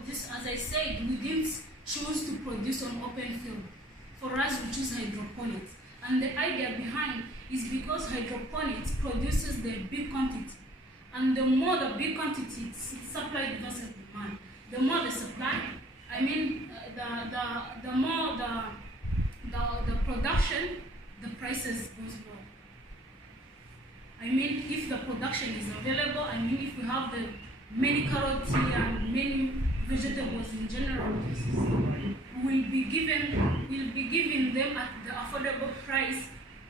This, as I said, we didn't choose to produce on open field. For us, we choose hydroponics. And the idea behind is because hydroponics produces the big quantity. And the more the big quantity, it's supply versus demand. The more the supply, I mean, the more the production, the prices goes low. I mean, if the production is available, I mean, if we have the many carrots and many vegetables in general, we'll be giving them at the affordable price,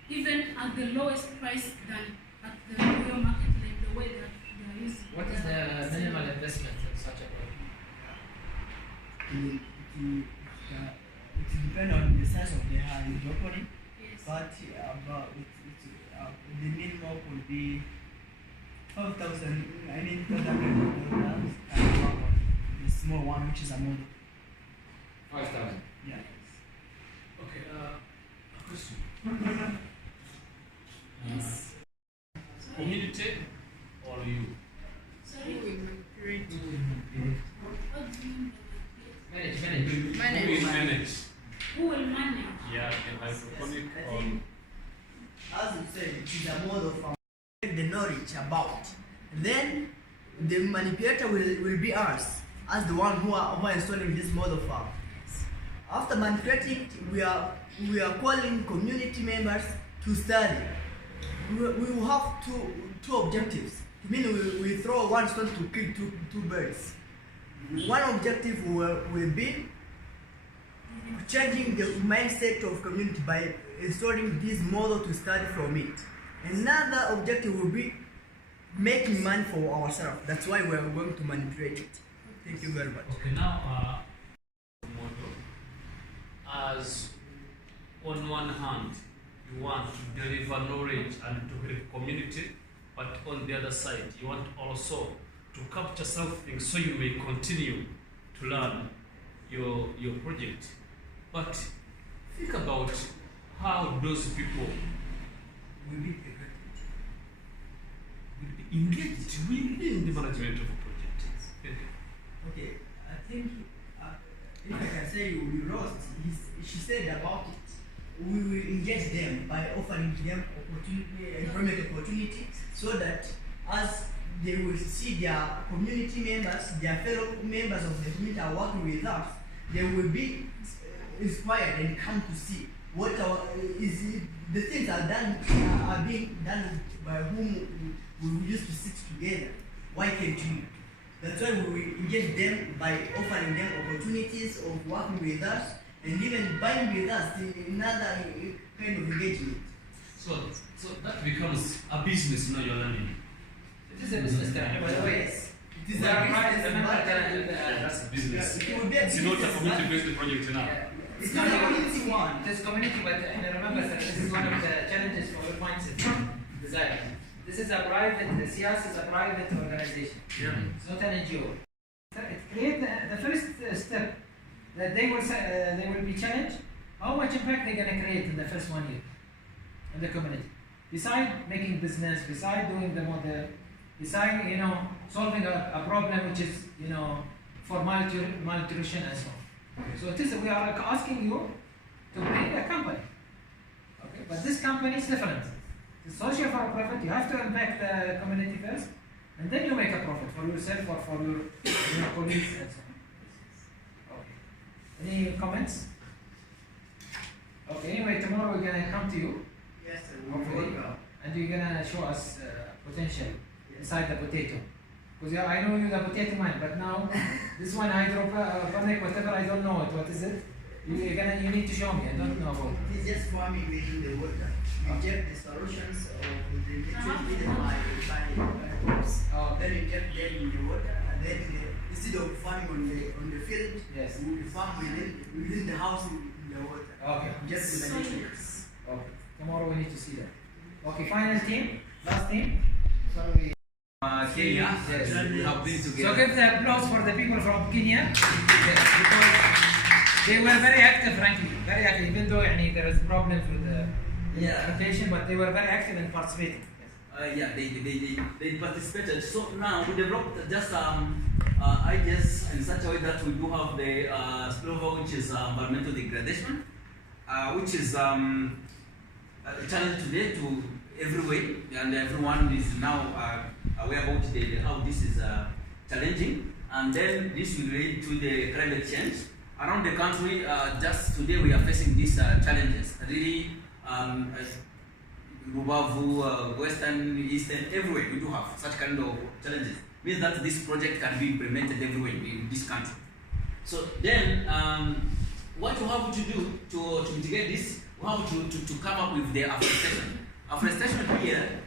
even at the lowest price than at the real market, like the way that they are using. What is the minimal investment in such a project? It depends on the size of the hydroponic, Yes. but the minimum would be 5,000. I mean, $500 and work on the small one, which is a model. 5,000. Yeah. Okay, a question. Yes. Community or you? Sorry? What do you mean by Manage. Who will manage? who will manage? Yeah, the hydroponic I or think, as you said, it is a model from the knowledge about. Then the manipulator will be us, as the one who are installing this model farm. After manipulating it, we are calling community members to study. We will have two objectives. I mean, we throw one stone to kill two birds. One objective will be changing the mindset of community by installing this model to study from it. Another objective will be making money for ourselves. That's why we are going to manipulate it. Thank you very much. okay, now model as on one hand you want to deliver knowledge and to help community, but on the other side you want also to capture something so you may continue to learn your project. But think about how those people will be engaged within the management of a project. Okay, I think if I can say we roast, she said about it. We will engage them by offering them employment opportunity, so that as they will see their community members, their fellow members of the community are working with us, they will be inspired and come to see what the things are being done by whom we used to sit together. Why can't we? That's why we will engage them by offering them opportunities of working with us and even buying with us another kind of engagement. So that becomes a business now you're learning. It is a business term, by the way. Yes. It is We a are right, business, remember but that, That's a business. it will be a It's not a business, community-based project now. it's not a community one. It is community, but remember that this is one of the challenges for the mindset design. This is a private, the SIAS is a private organization. Yeah. It's not an NGO. It creates the first step that they will be challenged. How much impact they're going to create in the first 1 year in the community? Beside making business, beside doing the model, beside solving a problem which is for malnutrition and so on. So it is, we are asking you to bring a company. Okay, but this company is different. It's social for a profit. You have to impact the community first, and then you make a profit for yourself or for your colleagues and so on. Okay. Any comments? Okay. Anyway, tomorrow we're gonna come to you. Yes, sir. Hopefully. And you're gonna show us potential inside the potato. Because I know you're the potato man, but now this one hydroponic, whatever, I don't know it. What is it? You need to show me. I don't know about it. It is just farming within the water. You inject the solutions of the nutrients by crops. Oh, Then you inject them in the water, and then instead of farming on the field, yes. we will farm within the house in the water. Okay. Just the nutrients. Okay. Tomorrow we need to see that. Okay. Final team. Last team. Sorry. Kenya, Yes. we have been So together. give the applause for the people from Kenya. Yes, because they were very active, frankly, very active. Even though there is problems with the implementation, but they were very active in participating. Yes. Yeah, they participated. So now we developed just ideas in such a way that we do have the spillover, which is environmental degradation, which is a challenge today to everywhere, and everyone is now aware about how this is challenging. And then this will lead to the climate change. Around the country, just today we are facing these challenges. Really, Rubavu, Western, Eastern, everywhere we do have such kind of challenges. Means that this project can be implemented everywhere in this country. So then, what you have to do to mitigate this, we have to come up with the afforestation. Afforestation here,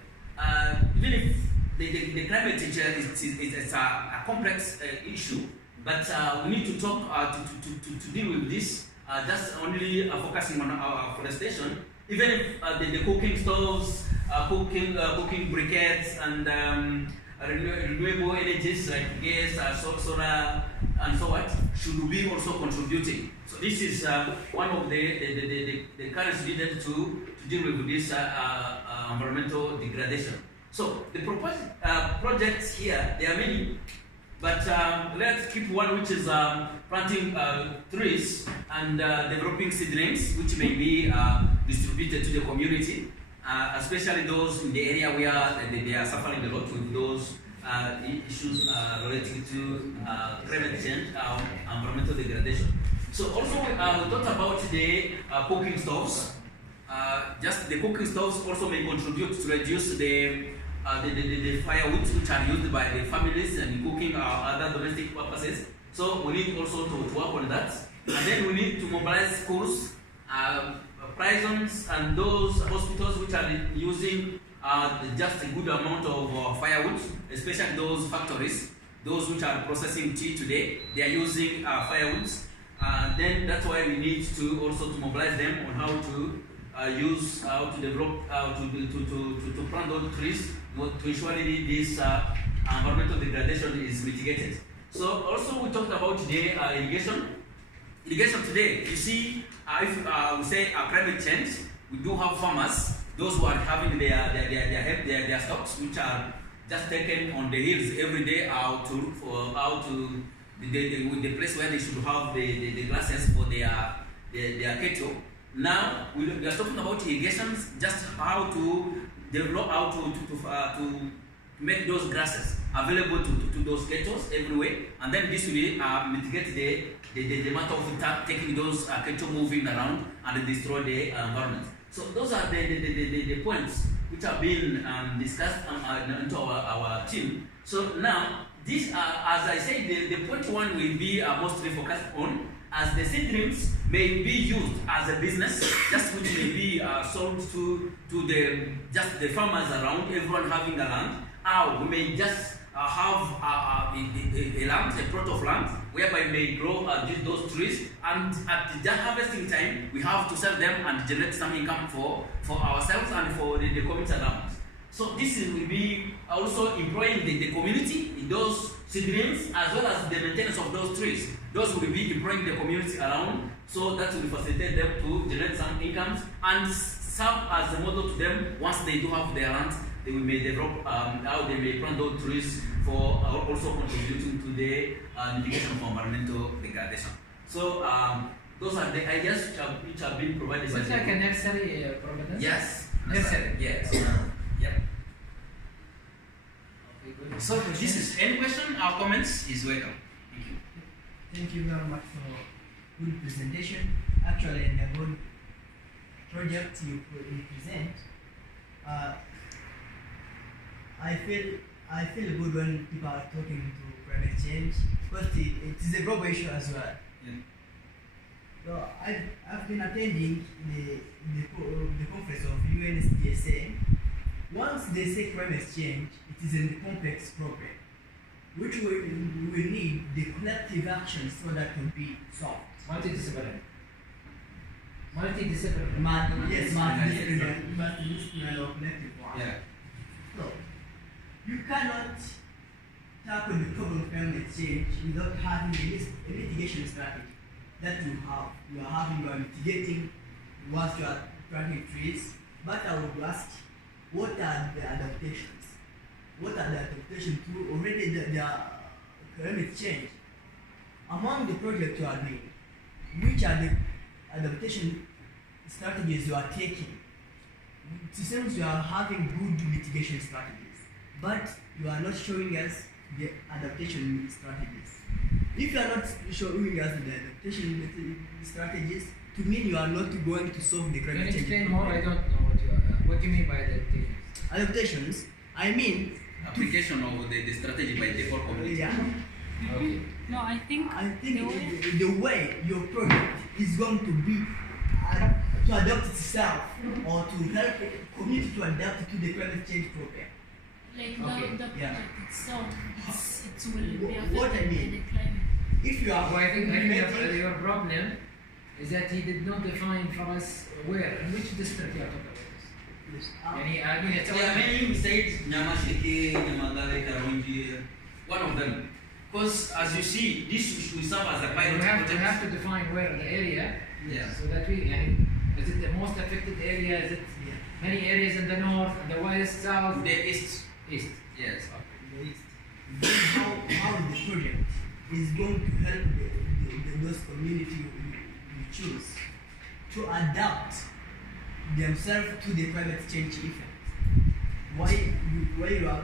even if the climate change is a complex issue, but we need to talk to deal with this. Just only focusing on afforestation. Even if the cooking stoves, cooking briquettes, and renewable energies like gas, solar, and so what should be also contributing. So this is one of the currents needed to deal with this environmental degradation. So the proposed projects here, there are many, but let's keep one which is planting trees and developing seedlings, which may be distributed to the community, especially those in the area where they are suffering a lot with those issues related to climate change, environmental degradation. So also we talked about the cooking stoves. Just the cooking stoves also may contribute to reduce the firewood which are used by the families and cooking other domestic purposes. So we need also to work on that. And then we need to mobilize schools, prisons, and those hospitals which are using just a good amount of firewood, especially those factories, those which are processing tea today, they are using firewoods. Then that's why we need to also to mobilize them on how to use, how to develop, to plant those trees to ensure this environmental degradation is mitigated. So also we talked about today irrigation. Irrigation today, you see, if we say climate change, we do have farmers, those who are having their stocks, which are just taken on the hills every day out to the place where they should have the grasses for their cattle. Now we are talking about irrigations, just how to develop, how to make those grasses available to those cattle everywhere, and then this will mitigate the matter of taking those cattle moving around and destroy the environment. So those are the points which have been discussed into our team. So now this, as I said, the point one will be mostly focused on, as the seedlings may be used as a business, just which may be sold to the farmers around, everyone having a land. We may just have a land, a plot of land, whereby we may grow those trees, and at the harvesting time, we have to sell them and generate some income for ourselves and for the community around. So this will be also employing the community in those seedlings, as well as the maintenance of those trees. Those will be employing the community around, so that will facilitate them to generate some incomes and serve as a model to them. Once they do have their land, they may develop how they may plant those trees for also contributing to the mitigation of environmental degradation. So those are the ideas which have been provided. Is it like a nursery providence? Yes. Nursery. Yes. Yeah. Okay, good. So this is any question or comments is welcome. Thank you. Thank you very much for good presentation. Actually, in the good project you present, I feel good when people are talking to climate change, because it is a global issue as well. Yeah. So I've been attending the conference of UNSDSA. Once they say climate change, it is a complex problem, which we need the collective action so that can be solved. Multidisciplinary. Yes, multidisciplinary or collective one. Yeah. So, you cannot tackle the problem of climate change without having a mitigation strategy that you are mitigating once you are planting trees. But I would ask, what are the adaptations? What are the adaptations to already the climate change? Among the projects you are doing, which are the adaptation strategies you are taking? It seems you are having good mitigation strategies, but you are not showing us the adaptation strategies. If you are not showing us the adaptation strategies, to me you are not going to solve the Can climate you change. explain more? I don't know what you are. What do you mean by adaptations? Adaptations, I mean, Application of the strategy by the whole community. yeah, Okay. No, I think the way your project is going to be to adapt itself or to help the community to adapt to the climate change problem. like Okay. the Yeah. project itself, it will be What I affected by mean. the climate. If you are Well, I think implementing- your problem is that he did not define for us where, in which district you are talking about this. Yes, I mean, it's Yeah, many said Nyamasheke, Nyamagare, Karongi, one of them. Because as you see, this will serve as a pilot we project. have to define where the area, Yeah. so that we, is it the most affected area? Is it yeah. many areas in the north, in the west, south, The east. east? Yes. Then how the project is going to help those community we choose to adapt themselves to the climate change effect. Why you are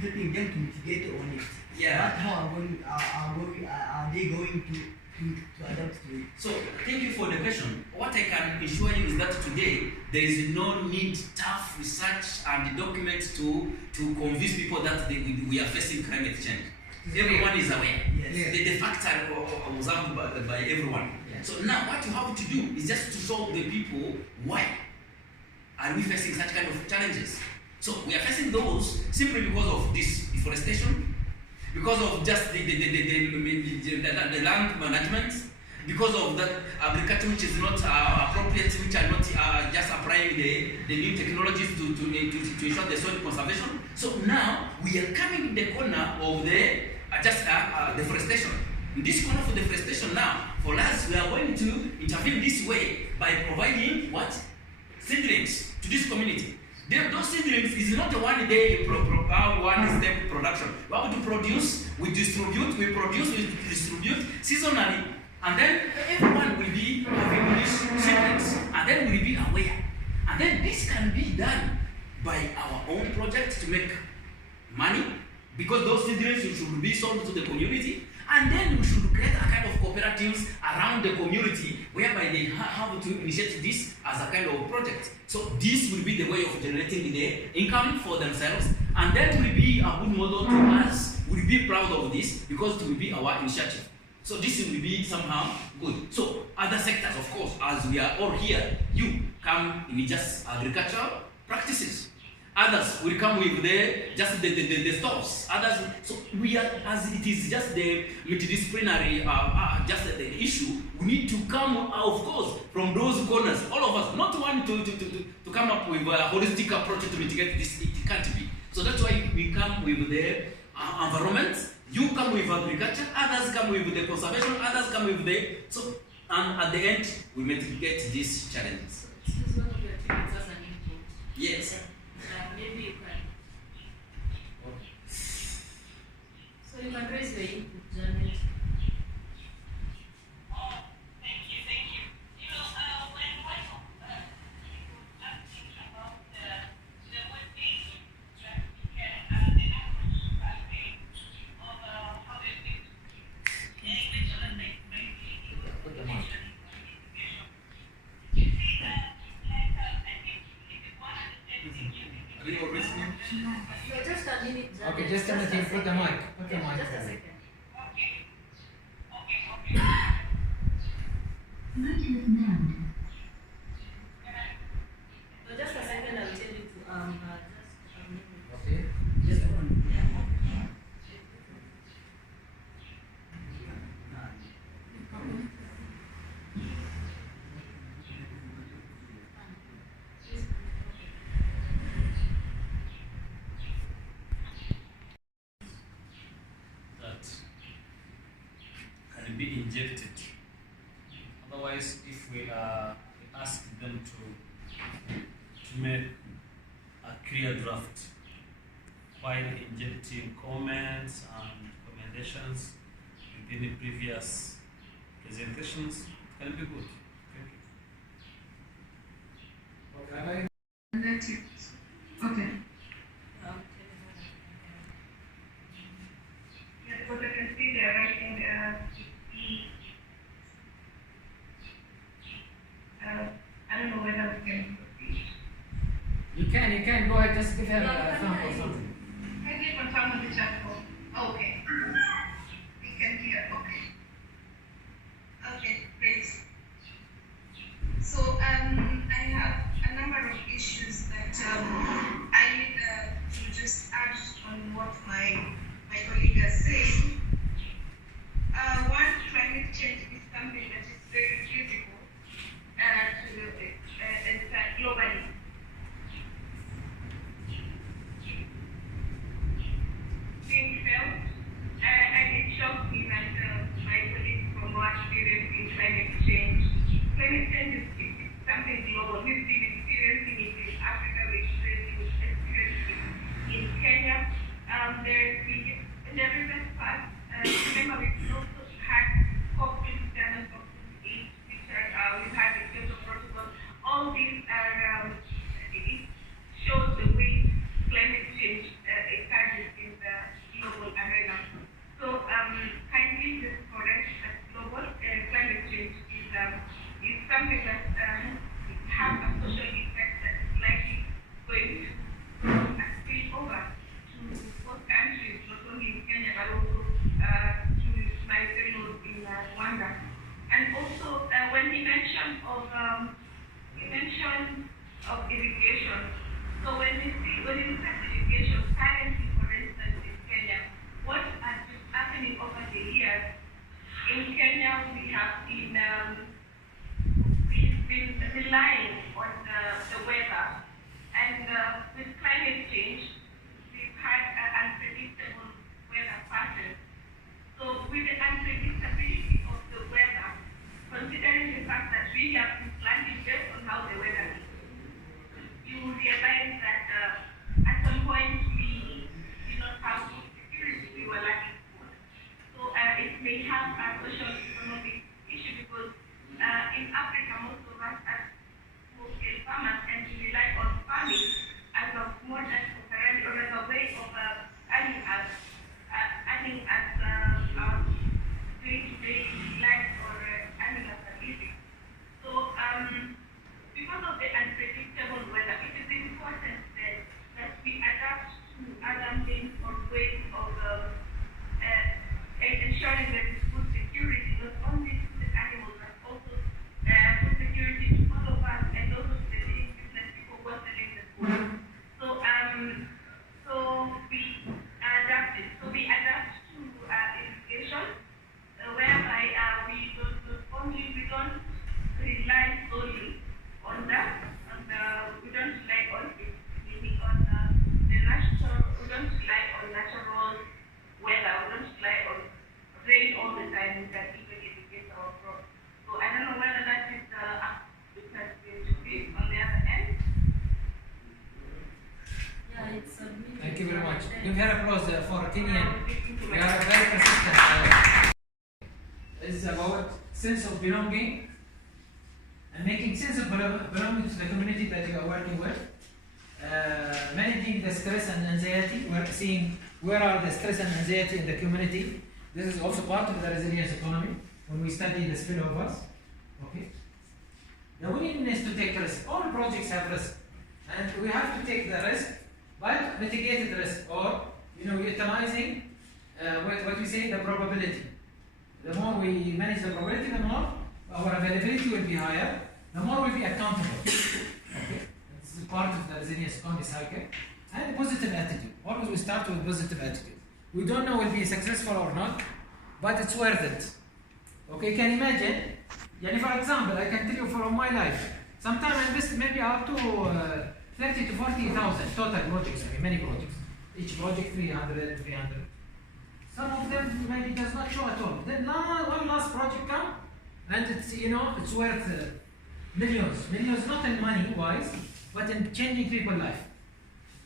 helping them to mitigate on it? Yeah. But how are they going to adapt to it? So thank you for the question. What I can assure you is that today there is no need tough research and documents to convince people that we are facing climate change. Everyone is aware. Yes. The facts are observed by everyone. Yeah. So now what you have to do is just to show the people why are we facing such kind of challenges. So we are facing those simply because of this deforestation, because of just the land management, because of that agriculture which is not appropriate, which are not just applying the new technologies to ensure the soil conservation. So now we are coming in the corner of the deforestation. In this corner of deforestation now, for us, we are going to intervene this way by providing what? Seedlings to this community. Those seedlings is not a one day one step production. We have to produce, we distribute, we produce, we distribute seasonally, and then everyone will be having these seedlings, and then we will be aware. And then this can be done by our own project to make money, because those seedlings should be sold to the community, and then we should create a kind of cooperatives around the community whereby they have to initiate this as a kind of project. So this will be the way of generating the income for themselves, and that will be a good model to us. We'll be proud of this because it will be our initiative. So this will be somehow good. So other sectors, of course, as we are all here, you come in just agricultural practices. Others will come with the stores. Others, so we are, as it is just the multidisciplinary, just the issue. We need to come, of course, from those corners. All of us, not one to come up with a holistic approach to mitigate this. It can't be. So that's why we come with the environment. You come with agriculture. Others come with the conservation. Others come with the and at the end we mitigate these challenges. This is one of your treatments as an input. Yes. Maybe you can. So you can raise your input, Janet. Put the mic. Are you listening? So just a minute, Janet. Okay, just a minute. You put the mic. Put the Yeah, mic. just a second. So just a second, I'll tell you to just a minute. Okay. Just one. That can be injected. Otherwise, if we ask them to make a clear draft while injecting comments and recommendations within the previous presentations. It can be good. Thank you. Okay. That's it. Okay. Because I can see they're writing I don't know whether we can proceed. You can go ahead, just give her a thumb or something. Can you confirm on the chat box? Okay. We can hear, okay. Okay, great. So I have a number of issues that I need to just add on what my colleague has said. One, climate change is something that is very critical globally. Being felt, and it shocked me that my colleagues from more experience in climate change. Climate change is something global. We've been experiencing it in Africa, we've experienced it in Kenya. There's in the recent past, remember we've also had COP27 and COP28, which we've had the Kyoto Protocol. All these are, it shows the way climate change occurs in the global arena. So, kindly this correct that global climate change is something that has a social effect that is likely going to spill over to both countries, not only in Kenya but also to my fellows in Rwanda. And also, when he mentioned of irrigation. So when we look at irrigation currently, for instance, in Kenya, what has been happening over the years? In Kenya, we have been we've been relying on the weather, and with climate change, we've had unpredictable weather patterns. So with the unpredictability of the weather, considering the fact that we have been planning based on how the weather is, you will realize that at some point we did not have food security, we were lacking food. So it may have a social economic issue because in Africa, most of us are small-scale farmers and we rely on farming as a modus operandi or as a way of earning as our day-to-day life or earning as a living. So because of the unpredictable weather, it is important that we adapt to other means or ways of ensuring that food security, not only to the animals, but also food security to all of us and also to the living business people who are selling the food. So we adapt it. So we adapt to irrigation, whereby we don't rely solely on that, and we don't rely on it, meaning on the natural. We don't rely on natural weather. We don't rely on rain all the time. We can even irrigate our crops. So I don't know whether that is that to be on the other end. Yeah, it's submitted. Thank you very much. Give her applause for Kenyan. We are very persistent. This is about sense of belonging and making sense of belonging to the community that you are working with. Managing the stress and anxiety. We're seeing where are the stress and anxiety in the community. This is also part of the resilience economy when we study the spillovers. Okay. The willingness to take risk. All projects have risk, and we have to take the risk, but mitigated risk, or utilizing what we say the probability. The more we manage the probability, the more our availability will be higher. The more we'll be accountable. Okay. It's part of the resilience economy cycle. And positive attitude. Always we start with positive attitude. We don't know we'll be successful or not, but it's worth it. Okay, you can imagine. For example, I can tell you from my life. Sometimes I invest maybe up to 30 to 40,000 total projects, many projects. Each project 300. Some of them maybe does not show at all. Then one last project come, and it's worth millions, not in money wise, but in changing people's life.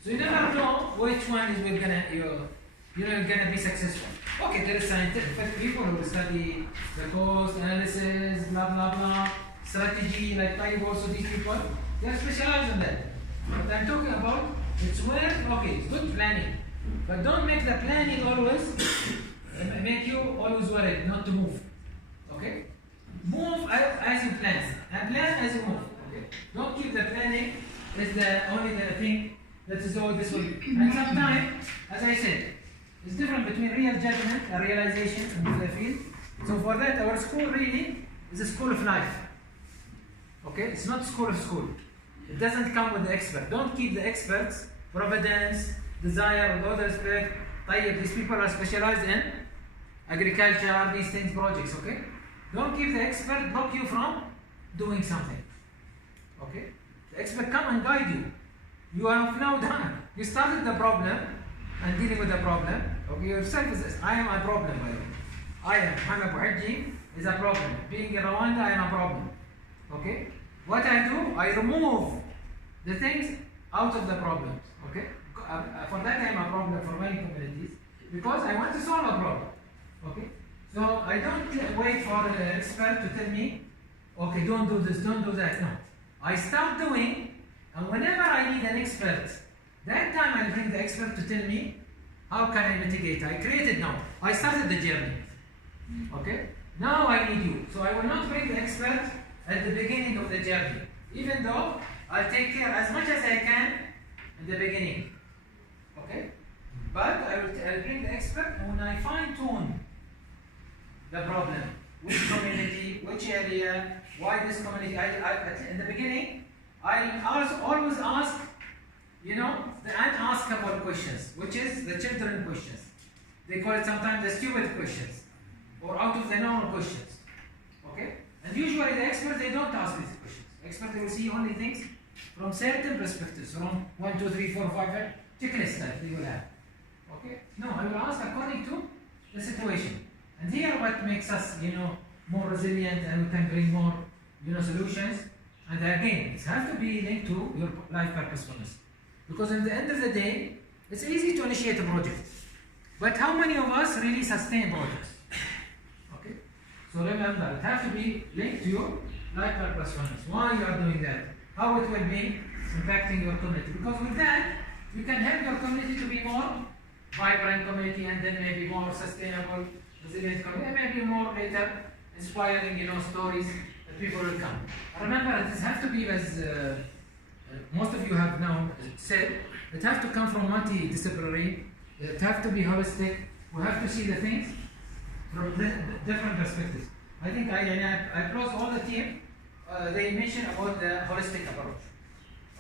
So you never know which one is we're gonna you're gonna be successful. Okay, there is scientific people who study the cost analysis, blah blah blah, strategy, like type also these people, they are specialized in that. But I'm talking about it's where okay, it's good planning. But don't make the planning always make you always worried not to move. Okay? Move as you plan. And plan as you move. Okay? Don't keep the planning as the only the thing that is all this way. And sometimes, as I said, it's different between real judgment and realization in the field. So for that, our school really is a school of life. Okay? It's not school of school. It doesn't come with the expert. Don't keep the experts, providence, desire, or other aspect. These people are specialized in agriculture, these things, projects, okay? Don't keep the expert block you from doing something. Okay? The expert come and guide you. You have now done. You started the problem and dealing with the problem. Okay, yourself is I am a problem, by the way. I am Muhammad Buhajji is a problem. Being in Rwanda, I am a problem. Okay? What I do, I remove the things out of the problems. Okay? For that I am a problem for many communities because I want to solve a problem. Okay? So I don't wait for the expert to tell me, okay, don't do this, don't do that. No. I start doing, and whenever I need an expert, that time I bring the expert to tell me, how can I mitigate? I created now. I started the journey. Okay? Now I need you. So I will not bring the expert at the beginning of the journey. Even though I'll take care as much as I can in the beginning. Okay? But I'll bring the expert, and when I fine tune the problem, which community, which area, why this community, in the beginning, I always ask, the unaskable questions, which is the children questions. They call it sometimes the stupid questions, or out of the normal questions. Okay? And usually the experts, they don't ask these questions. Experts will see only things from certain perspectives, from 1, 2, 3, 4, 5, checklist that they will have. Okay? No, I will ask according to the situation. And here what makes us, more resilient and we can bring more, solutions. And again, it has to be linked to your life purposefulness. Because at the end of the day, it's easy to initiate a project. But how many of us really sustain projects? Okay? So remember, it has to be linked to your life purposefulness. Why you are doing that? How it will be impacting your community. Because with that, you can help your community to be more vibrant community and then maybe more sustainable, resilient community, maybe more later inspiring, stories that people will come. Remember, this has to be, as most of you have now said, it has to come from multidisciplinary, it has to be holistic, we have to see the things from different perspectives. I think I close all the team, they mentioned about the holistic approach.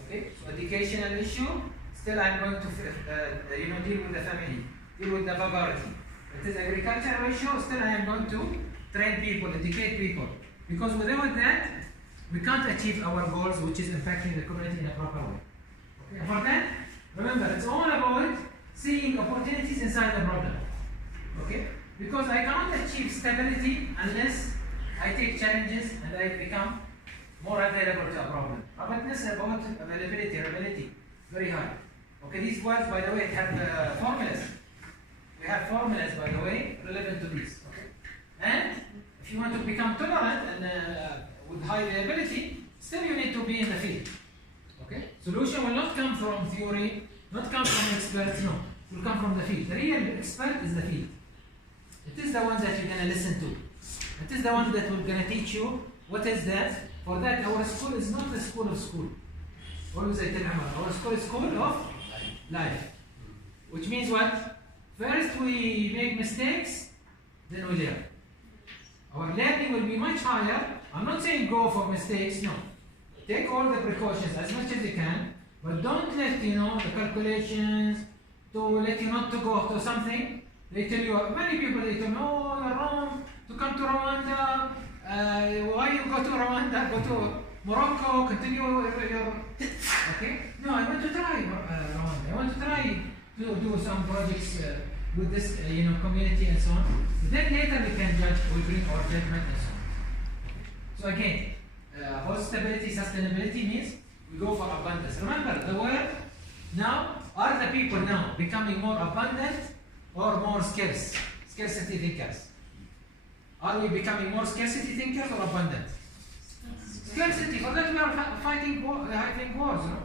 Okay, so educational issue, still I'm going to deal with the family, deal with the poverty. It is agricultural issue, still I am going to train people, educate people. Because without that, we can't achieve our goals, which is impacting the community in a proper way. Okay? And for that, remember, it's all about seeing opportunities inside the problem. Okay? Because I cannot achieve stability unless I take challenges and I become more available to a problem. Awareness about availability, very high. Okay, these words, by the way, have formulas. We have formulas, by the way, relevant to this. Okay? And if you want to become tolerant and with high availability, still you need to be in the field. Okay? Solution will not come from theory, not come from experts, no. It will come from the field. The real expert is the field. It is the one that you're going to listen to. It is the one that will going to teach you what is that. For that, our school is not the school of school. Always I tell Amar, our school is school of life. Which means what? First we make mistakes, then we learn. Our learning will be much higher. I'm not saying go for mistakes, no. Take all the precautions as much as you can, but don't let the calculations to let you not to go to something. They tell you, many people they tell me, oh, you're wrong to come to Rwanda. Why you go to Rwanda? Go to Morocco, continue your okay? No, I want to try Rwanda. I want to try to do some projects with this community and so on. Then later we can judge, we bring our judgment and so on. So again, host stability, sustainability means we go for abundance. Remember, the world now are the people now becoming more abundant or more scarce? Scarcity thinkers. Are we becoming more scarcity thinkers or abundant? Scarcity. For that we are fighting wars. No?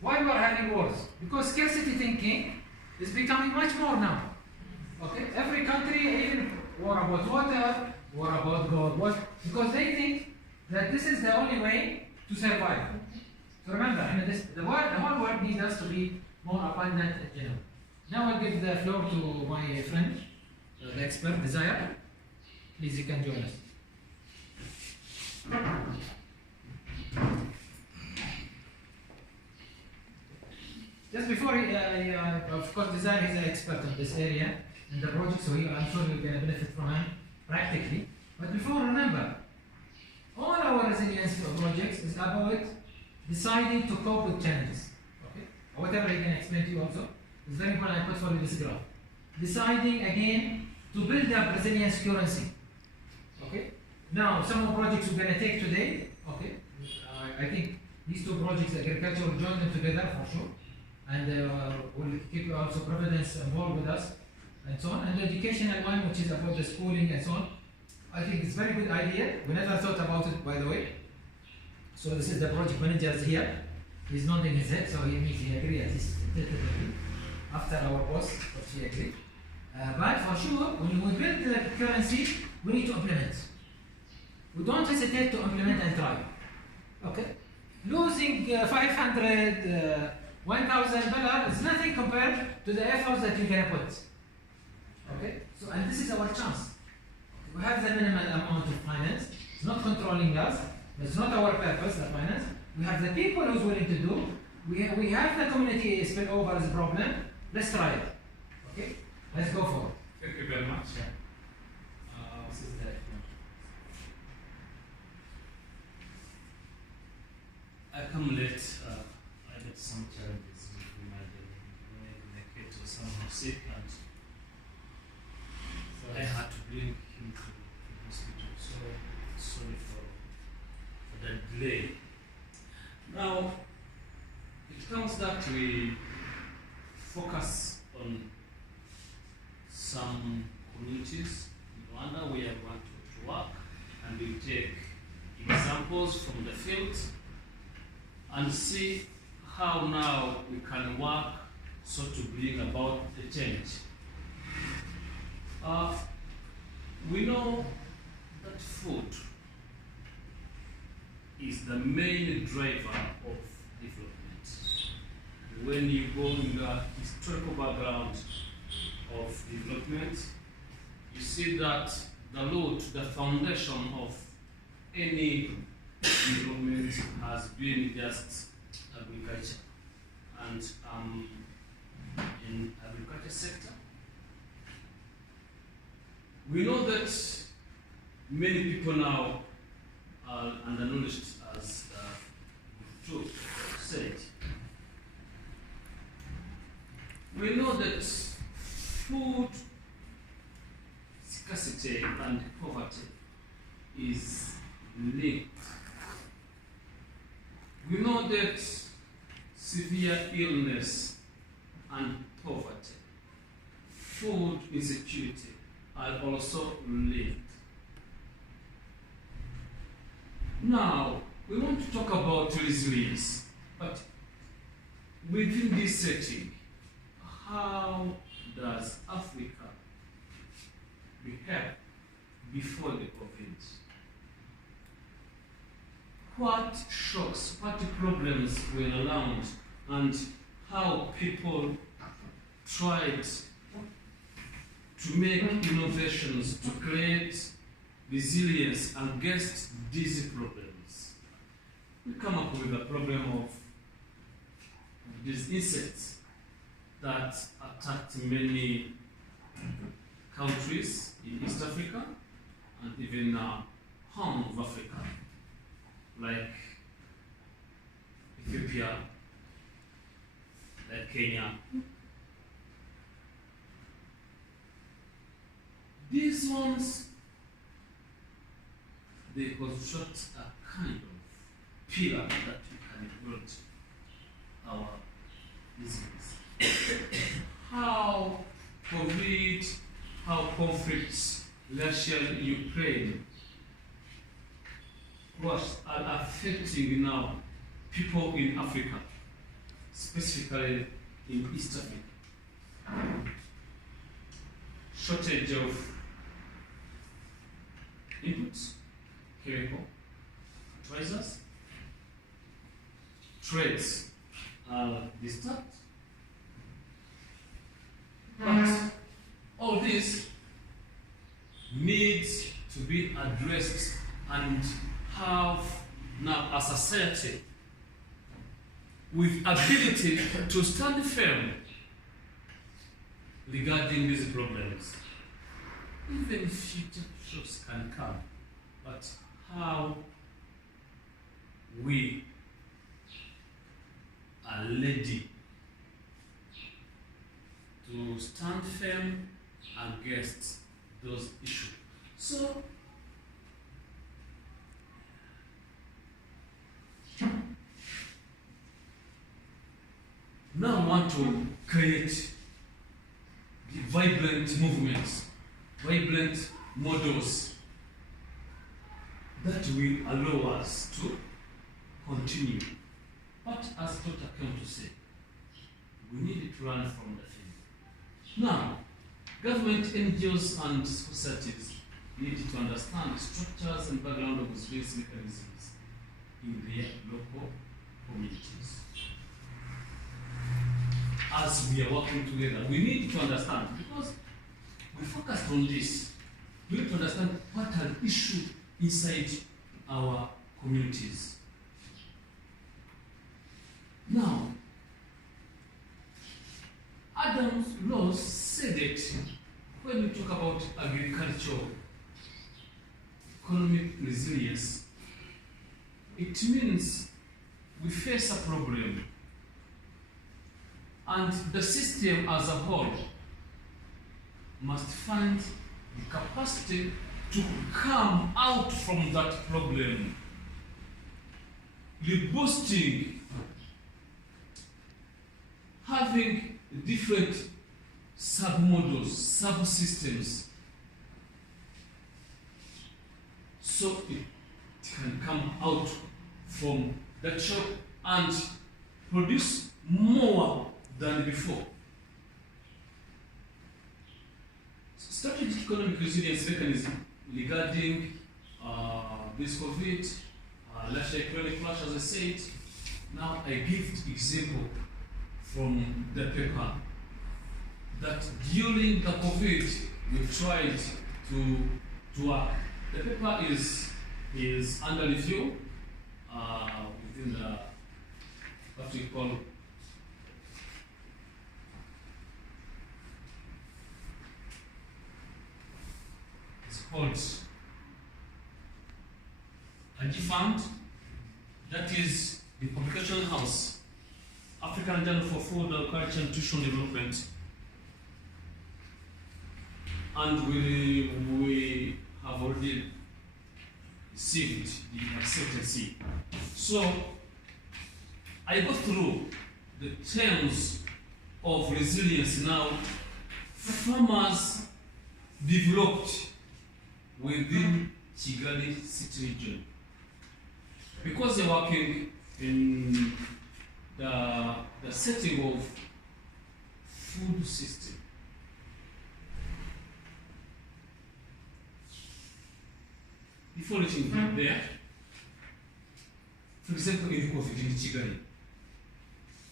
Why we are having wars? Because scarcity thinking is becoming much more now. Okay? Every country, even war about water, war about gold, because they think that this is the only way to survive. So remember, the whole world needs us to be more abundant in general. Now I'll give the floor to my friend, the expert, Desire. Please, you can join us. Just before, of course, Desire is an expert in this area in the project, so I'm sure you're going to benefit from him practically. But before, remember, all our resilience projects is about deciding to cope with challenges. Okay? Whatever I can explain to you also, it's very important I put for you this graph. Deciding again to build up resilience currency. Okay? Now, some of projects we're going to take today, okay? I think these two projects, agriculture, will join them together for sure. And we'll keep also Providence involved with us and so on. And the educational one, which is about the schooling and so on, I think it's a very good idea. We never thought about it, by the way. So this is the project manager here. He's nodding his head, so he means he agrees at least after our boss, but he agreed. But for sure, when we build the currency, we need to implement. We don't hesitate to implement and try. Okay? Losing $500, $1,000 is nothing compared to the efforts that you're gonna put. Okay? So, and this is our chance. We have the minimal amount of finance. It's not controlling us. It's not our purpose, the finance. We have the people who's willing to do. We have the community spillovers problem. Let's try it. Okay? Let's go for it. Thank you very much. Yeah. This is the I come late. I get some challenges with my kid was somehow sick, and so I had to bring him to the hospital. So sorry for the delay. Now it comes that we focus on some communities in Rwanda where I want to work, and we take examples from the field and see how now we can work so to bring about the change. We know that food is the main driver of development. When you go in the historical background of development, you see that the root, the foundation of any development has been just agriculture. And in agriculture sector, we know that many people now are undernourished, as the truth said. We know that food scarcity and poverty is linked. We know that severe illness and poverty, food insecurity are also linked. Now, we want to talk about resilience, but within this setting, how does Africa behave before the COVID? What shocks, what problems were around, and how people tried to make innovations to create resilience against these problems. We come up with a problem of these insects that attacked many countries in East Africa and even Horn of Africa, like Ethiopia, like Kenya. These ones, they construct a kind of pillar that we can build our business. how COVID, how conflicts, Russia, Ukraine, are affecting now people in Africa, specifically in East Africa. Shortage of inputs, chemical, fertilizers, trades are disturbed. But all this needs to be addressed and have now a society with ability to stand firm regarding these problems. Even future shocks can come, but how we are ready to stand firm against those issues. So, now I want to create the vibrant movements, vibrant models that will allow us to continue. But as Dr. came to say, we need to learn from the field. Now, government, NGOs, and societies need to understand the structures and background of these mechanisms in their local communities. As we are working together, we need to understand, because we focused on this, we need to understand what are the issues inside our communities. Now, Adam's laws said it when we talk about agriculture, economic resilience. It means we face a problem, and the system as a whole must find the capacity to come out from that problem, reboosting, having different sub-models, sub-systems, so it can come out from that shock and produce more than before. Strategic economic resilience mechanism regarding this COVID, Russia-Ukraine clash, as I said. Now I give example from the paper that during the COVID we tried to work. The paper is under review within the what we call called a G Fund, that is the publication house, African Journal for Food, Agriculture and Nutrition Development. And we have already received the acceptance. So I go through the terms of resilience now. Farmers developed within Kigali city region, because they're working in the setting of food system. Before reaching there, for example, in COVID in Kigali,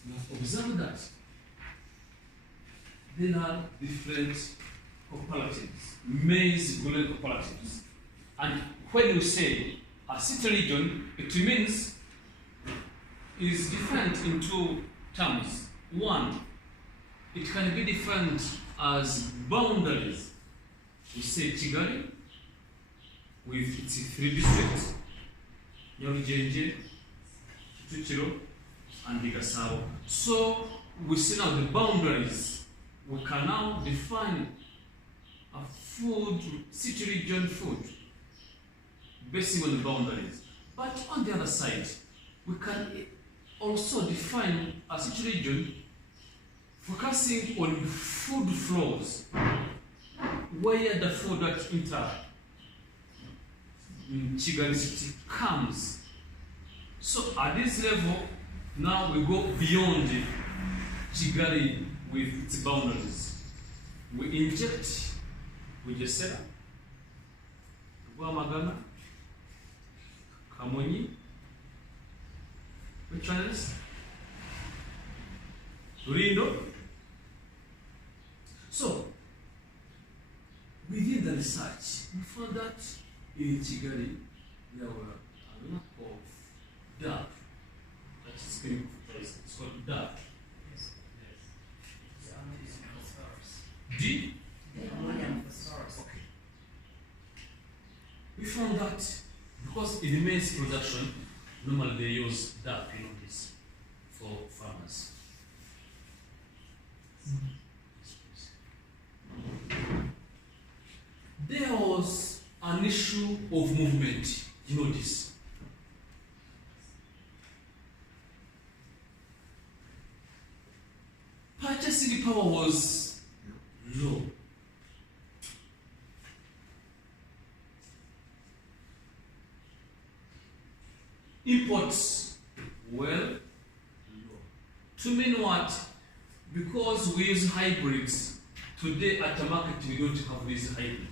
we have observed that there are different cooperatives, maize grain cooperatives. And when you say a city region, it means is defined in two terms. One, it can be defined as boundaries. We say Kigali with its 3 districts, Nyarugenge, Kicukiro, and Gasabo. So we see now the boundaries. We can now define a food, city region food, based on the boundaries. But on the other side, we can also define a city region focusing on food flows, where the food that enter in Kigali city comes. So at this level, now we go beyond Kigali with its boundaries. We inject Bugesera, Rwamagana, Kamonyi, which one else? Rulindo. So, within the research, we found that in Kigali, there were a lot of DAP, that is chemical fertilizer. It's called DAP. D? Okay. We found that because in maize production, normally they use DAP, this for farmers. There was an issue of movement, this. Purchasing power was low. Imports were low. To mean what? Because we use hybrids, today at the market we don't have these hybrids.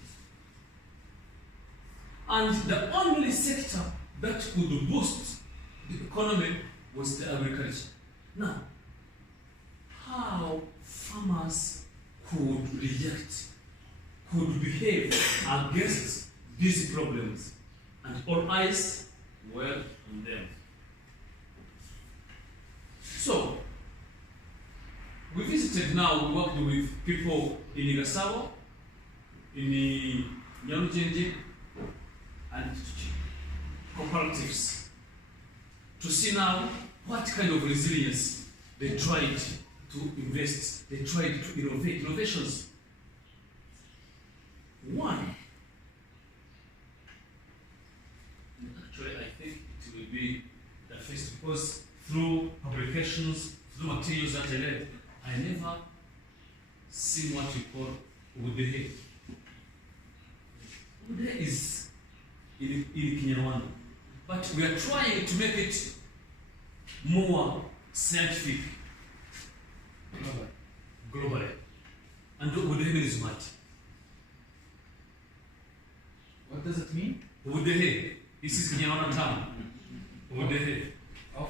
And the only sector that could boost the economy was the agriculture. Now, how farmers could react, could behave against these problems, and all eyes were on them. So, we visited now, we worked with people in Igasawa, in Nyarujenje, and cooperatives to see now what kind of resilience they tried to invest, they tried to innovate, innovations. One, actually I think it will be the first, because through publications, through materials that I read, I never seen what we call Ubudehe. Ubudehe is in Kigali-Rwanda, but we are trying to make it more scientific globally. And Ubudehe means what? What does it mean? Ubudehe. This is Kigali-Rwanda term. Ubudehe.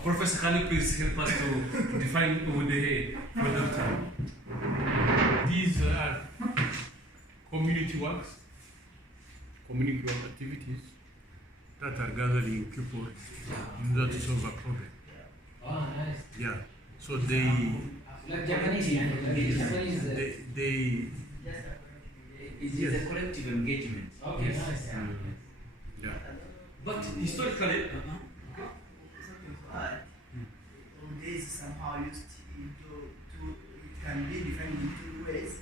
Professor, can you please help us to define Ubudehe for that term? These are community works, community work activities that are gathering people in order to solve a problem. Oh, nice. Yeah. So they Like Japanese, Japanese. they It is a collective engagement. Okay, nice. yeah. But historically, This is somehow used into it can be defined in two ways.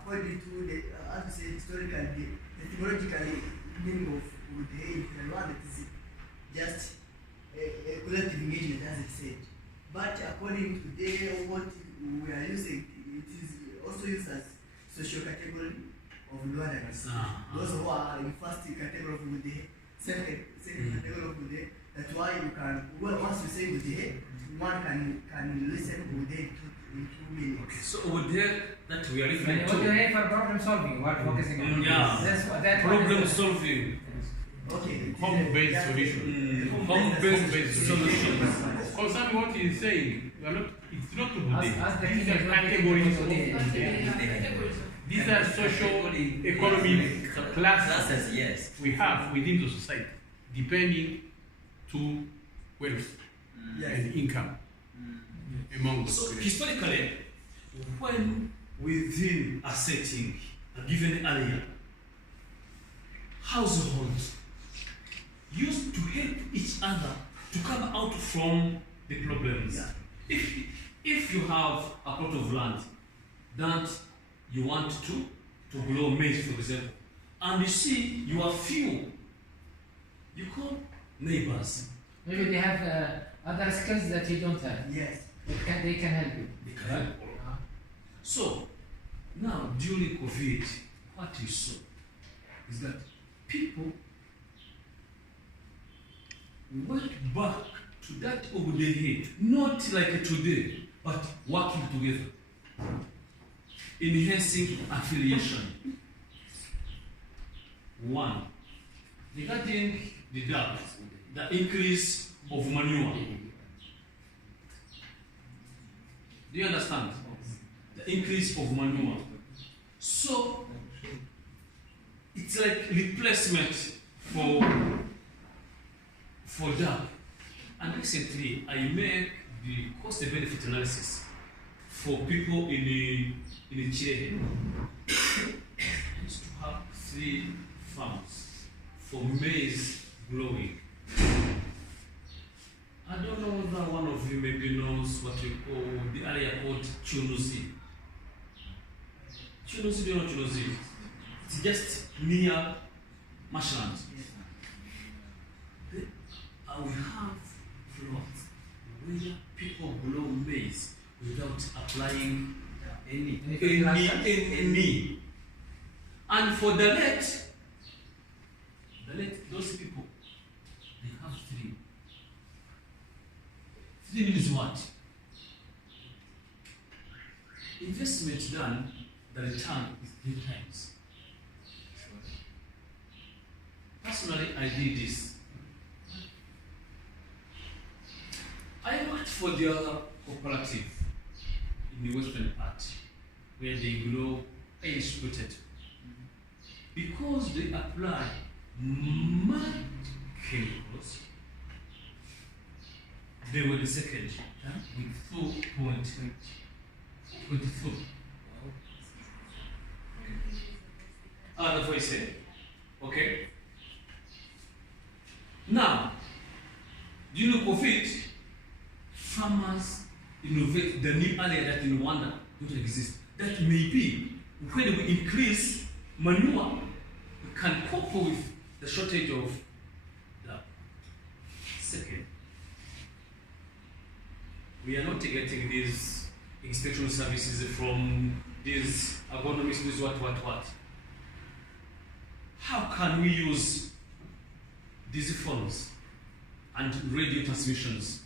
According to the, as we said, historically, the theological meaning of Ubudehe in Rwanda is just a collective engagement, as it said. But according to today, what we are using, it is also used as social category of Rwandans. Those who are in first category of Ubudehe, second category of Ubudehe. That's why you can, well, once you say Ubudehe, one can listen Ubudehe in 2 minutes. okay, so Ubudehe that we are referring What do you to, have for problem solving? What focusing on? yeah, That's what that problem solving, Okay. Home-based solution. home-based solutions. Concerning what he is saying, we are not, it's not As the Ubudehe. These king are is not categories of Ubudehe. These are social, economic classes Classes, yes. we have within the society, depending to wealth and income among the So population. historically, when within a setting, a given area, households used to help each other to come out from the problems. Yeah. If you have a plot of land that you want to grow maize, for example, and you see you are few, you call neighbors. Maybe they have other skills that you don't have. Yes. They can help you. They can help. So, now during COVID, what we saw is that people went back to that Obudehe, not like today, but working together, enhancing affiliation. One, regarding the DAP, the increase of manure. Do you understand? The increase of manure. So, it's like replacement for DAP. And recently, I made the cost-benefit analysis for people in Chile. I used to have 3 farms for maize growing. I don't know whether one of you maybe knows what we call the area called Chunuzi. Chunuzi, do you know Chunuzi? It's just near marshland. We have plots where people grow maize without applying any. And for the late, those people, they have 3. 3 means what? Investment done, the return is 3 times. Personally, I did this. I worked for the other cooperative in the western part where they grow Irish potato. Because they apply mad chemicals, they were the second with 4.22. The voice said, okay. Now, do you know COVID? Farmers innovate the new area that in Rwanda don't exist. That may be when we increase manure, we can cope with the shortage of the second. We are not getting these inspection services from these agronomists, this what. How can we use these phones and radio transmissions?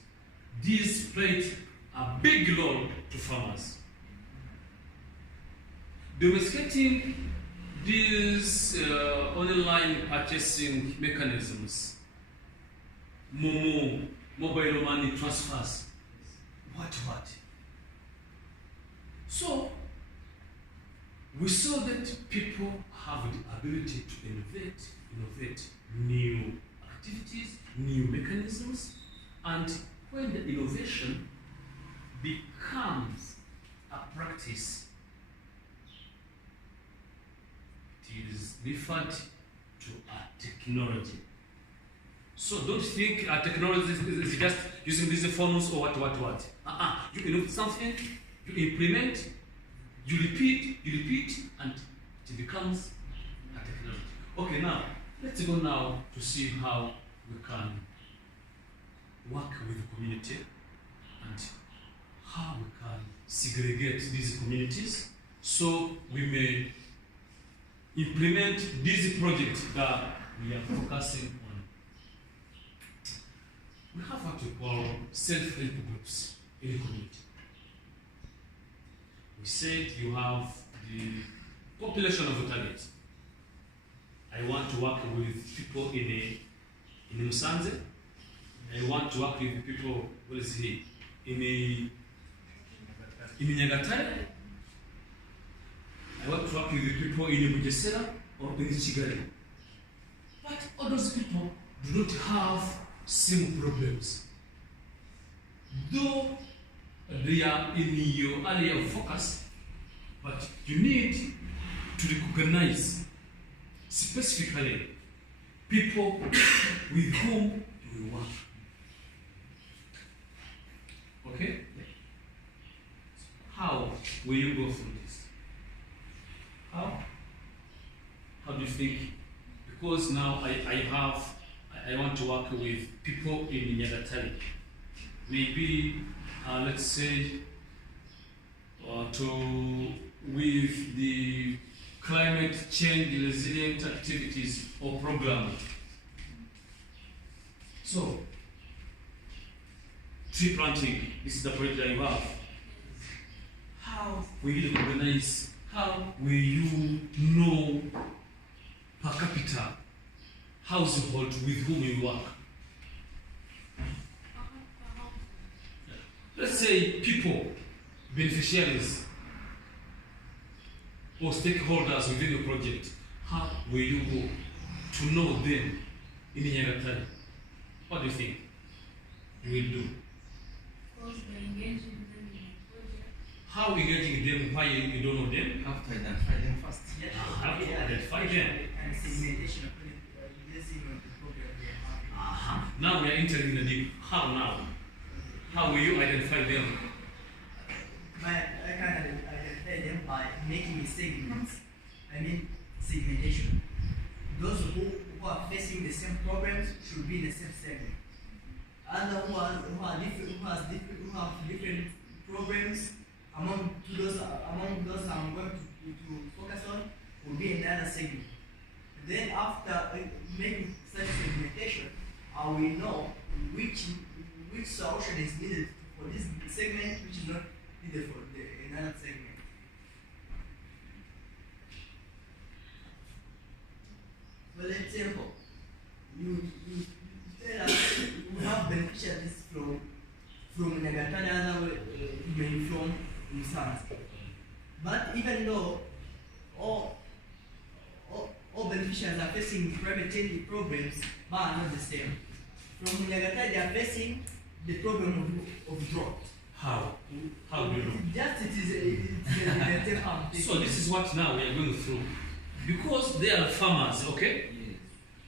These played a big role to farmers. Domesticating these online purchasing mechanisms, Momo, mobile money transfers, what. So, we saw that people have the ability to innovate new activities, new mechanisms, and when the innovation becomes a practice, it is referred to a technology. So don't think a technology is just using these phones or what. You innovate something, you implement, you repeat, and it becomes a technology. Okay, now let's go now to see how we can work with the community and how we can segregate these communities so we may implement these projects that we are focusing on. We have what we call self-help groups in the community. We said you have the population of the target. I want to work with people in Musanze. I want to work with people, in Nyagatare. I want to work with people in Bugesera or in Kigali. But all those people do not have same problems. Though they are in your area of focus, but you need to recognize specifically people with whom you will work. Okay? How will you go through this? How? How do you think? Because now I want to work with people in Nyagatare. Maybe, let's say, with the climate change resilient activities or program. So, tree planting, this is the project that you have. How will you organize, how will you know per capita household with whom you work? Let's say people, beneficiaries, or stakeholders within your project, how will you go to know them in Nyagatare? What do you think you will do? Of course, by engaging them in a project. How engaging them? Why you don't know them? You have to identify them first. How to identify them? And segmentation of using the program they have. Now we are entering the deep. How now? How will you identify them? I can identify them by making segments. I mean segmentation. Those who are facing the same problems should be in the same segment. Others who have different problems among those I'm going to focus on will be in another segment. Then after making such segmentation, I will know which solution is needed for this segment, which is not needed for another segment. For example, you tell us we have beneficiaries from Nyagatare, from Musanze. But even though all beneficiaries are facing climate change problems, but are not the same. From Nyagatare, they are facing the problem of drought. How? How do you know? Just it is a So this is what now we are going through. Because they are farmers, okay? Yes.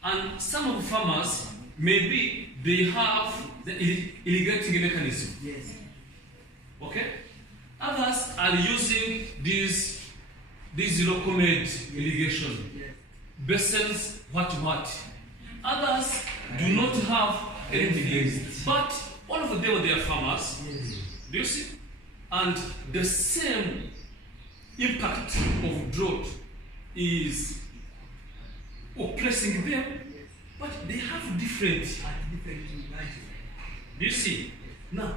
And some of the farmers, maybe they have the irrigating mechanism, Yes. okay? Others are using these local-made irrigation, Yes. basins, what. Others do not have anything, but all of them they are farmers. Yes. Do you see? And the same impact of drought is oppressing them, but they have different. At different united. Do you see? Now,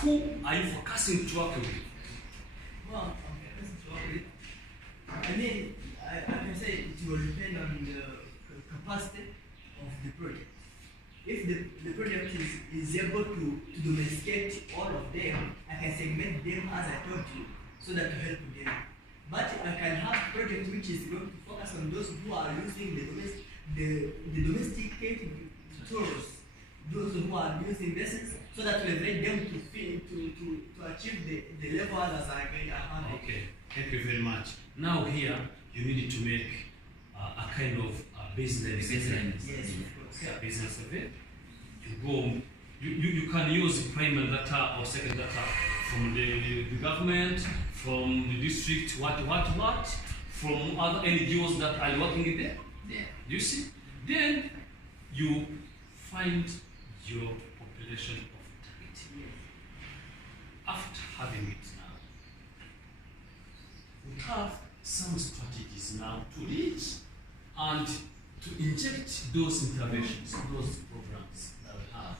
who are you focusing to work with? Well, I mean, I can say it will depend on the capacity of the project. If the project is able to domesticate all of them, I can segment them as I told you, so that to help them. But I can have project which is going to focus on those who are using the domesticated tools, those who are using basins, so that we let them to achieve the level as I have. Okay, thank you very much. Now here, you need to make a kind of baseline survey. Yes, of course. Okay, a baseline survey. You go, you can use primary data or second data from the government, from the district, what, from other NGOs that are working there. Yeah. You see? Then you find your population of target. After having it now, we have some strategies now to reach and to inject those interventions, those programs that we have.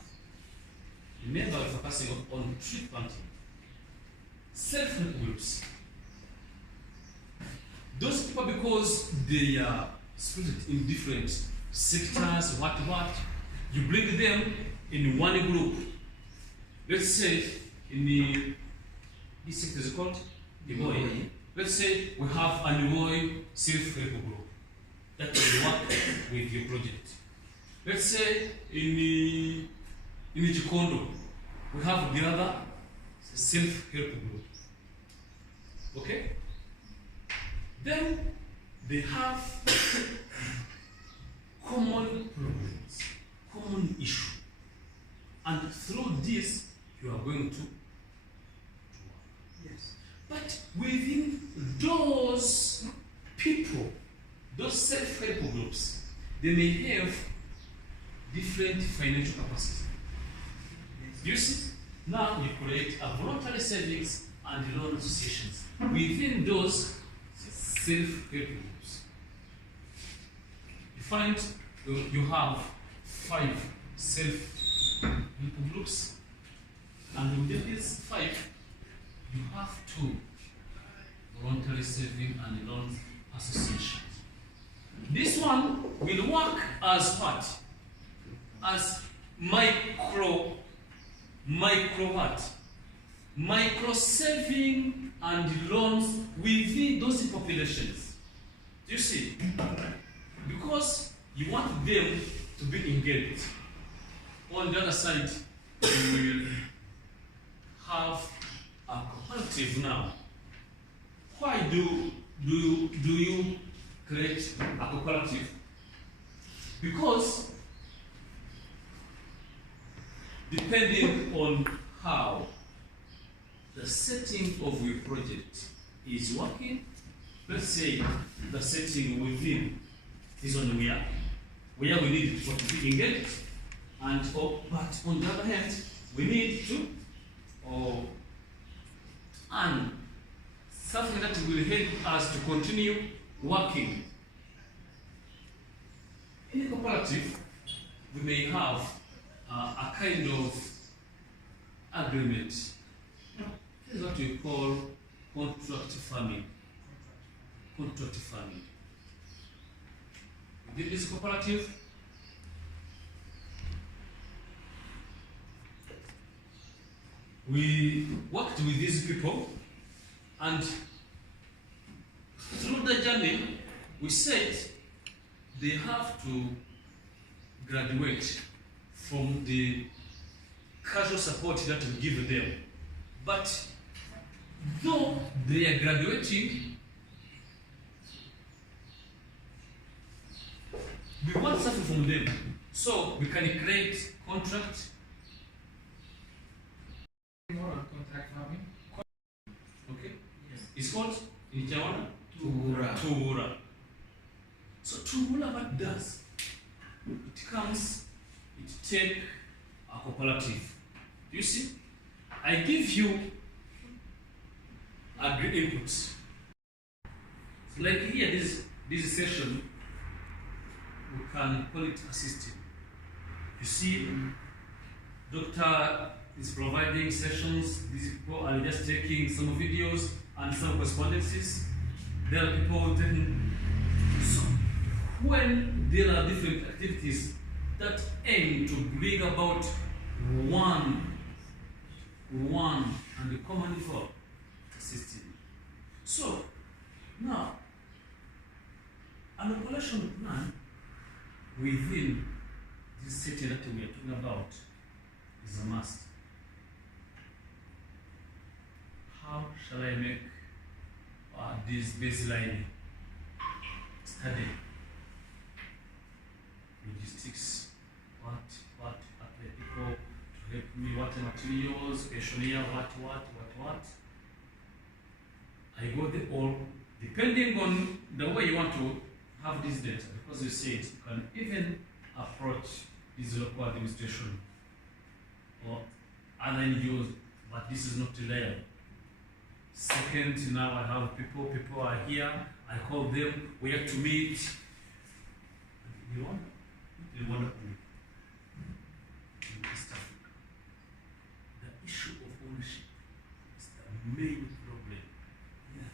Remember, we're focusing on tree planting, self-help groups. Those people, because they are split in different sectors, what, you bring them in one group. Let's say in this sector is called Igoi. Let's say we have an Igoi self-help group that will work with your project. Let's say in Chikondo, we have the other self-help group. Okay? Then they have common problems, common issue. And through this, you are going to work. Yes. But within those people, those self-help groups, they may have different financial capacity. Yes. You see, now you create a voluntary savings and loan associations. Within those self-help groups, you find you have 5 self-help groups, and within these 5, you have 2 voluntary saving and loan associations. This one will work as what? As micro what? Micro saving and loans within those populations. Do you see? Because you want them to be engaged. On the other side, you will have a cooperative now. Why do you create a cooperative? Because depending on how the setting of your project is working, let's say the setting within is on where we need to be engaged, and but on the other hand, we need to earn something that will help us to continue working. In a cooperative, we may have a kind of agreement. This is what we call contract farming. Contract farming. Within this cooperative, we worked with these people, and through the journey, we said they have to graduate from the casual support that we give them. But though they are graduating, we want something from them. So we can create contract. More on contract farming. Okay? Yes. It's called in Chawana? Tuura. Tuura. So Tuura, what does? It comes, it takes a cooperative. You see? I give you agri inputs. So like here, this session, we can call it a system. You see, doctor is providing sessions. These people are just taking some videos and some correspondences. There are people taking. So when there are different activities that aim to bring about one and the common for the system. So now an operation plan within this setting that we are talking about is a must. How shall I make this baseline study? Logistics, what the people to help me, what materials, questionnaire, what. I go there, or depending on the way you want to have this data, because you said you can even approach this local administration or other NGOs, but this is not reliable. Second, now I have people are here, I call them, we have to meet. You want to in East Africa. The issue of ownership is the main problem. Yeah.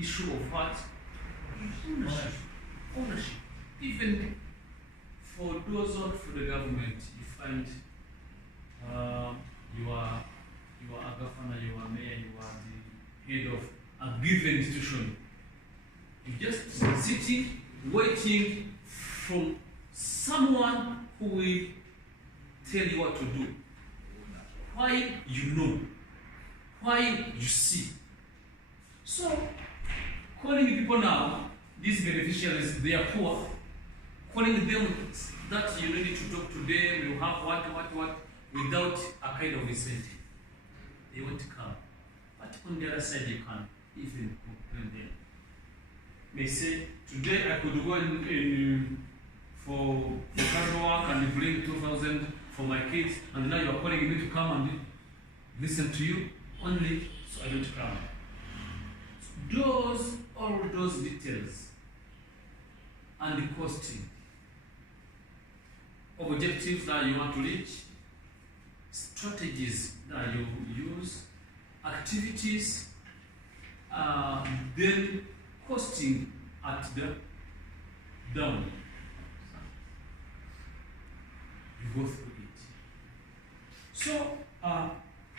Issue of what? Ownership. Even for those not for the government, you find you are a governor, you are mayor, you are the head of a given institution. You just sitting, waiting from someone who will tell you what to do. Why you know, why you see. So, calling people now, these beneficiaries, they are poor, calling them that you need to talk to them, you have what, without a kind of incentive. They won't come. But on the other side, you can even complain them. May say, today I could go in for casual work and bring 2,000 for my kids, and now you are calling me to come and listen to you only so I don't cram. All those details and the costing, objectives that you want to reach, strategies that you use, activities, then costing at the down. You go through it. So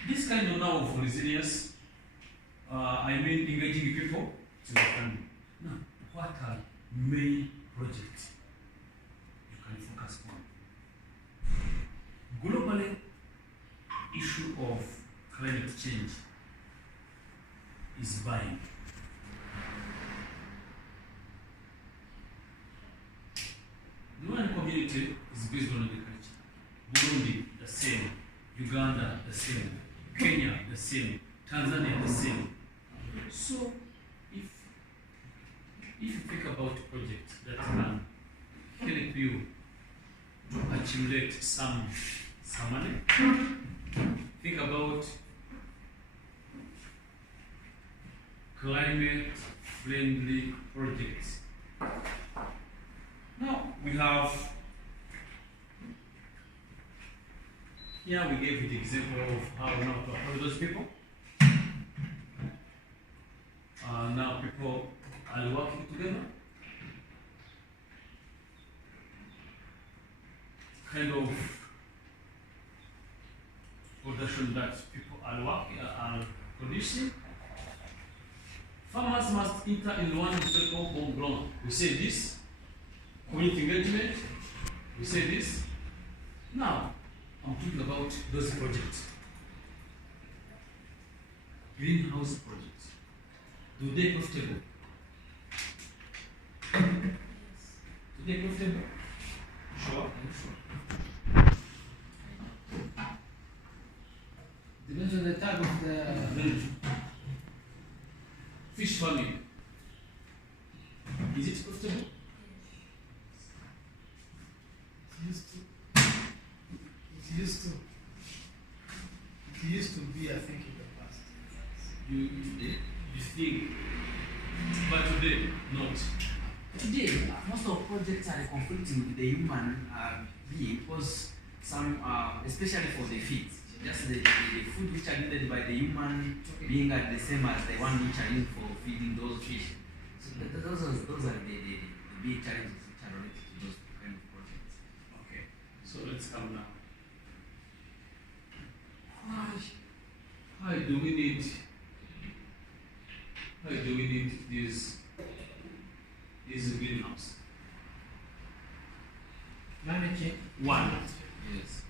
this kind of now of resilience, I mean engaging people to understand now what are main projects you can focus on. Globally, issue of climate change is buying. The one community is based on agriculture. Burundi, the same. Uganda, the same. Kenya, the same. Tanzania, the same. So, if you think about projects that can help you to accumulate some money, think about climate friendly projects. Now we have here we gave the example of how now to approach those people. Now people are working together. Kind of production that people are producing. Farmers must enter in one vertical homegrown. We say this, community engagement, we say this. Now, I'm talking about those projects. Greenhouse projects. Do they profitable? Do they profitable? Sure. Depends on the type of the fish farming. Is it profitable? It used to be, I think, in the past. You think, but today not. Today, most of projects are conflicting with the human being because some, especially for the feed, just the food which are needed by the human being are the same as the one which are used for feeding those fish. So those are the big challenges which are related to those kind of projects. Okay, so let's come now. Why do we need this greenhouse? climate change. One, Yes.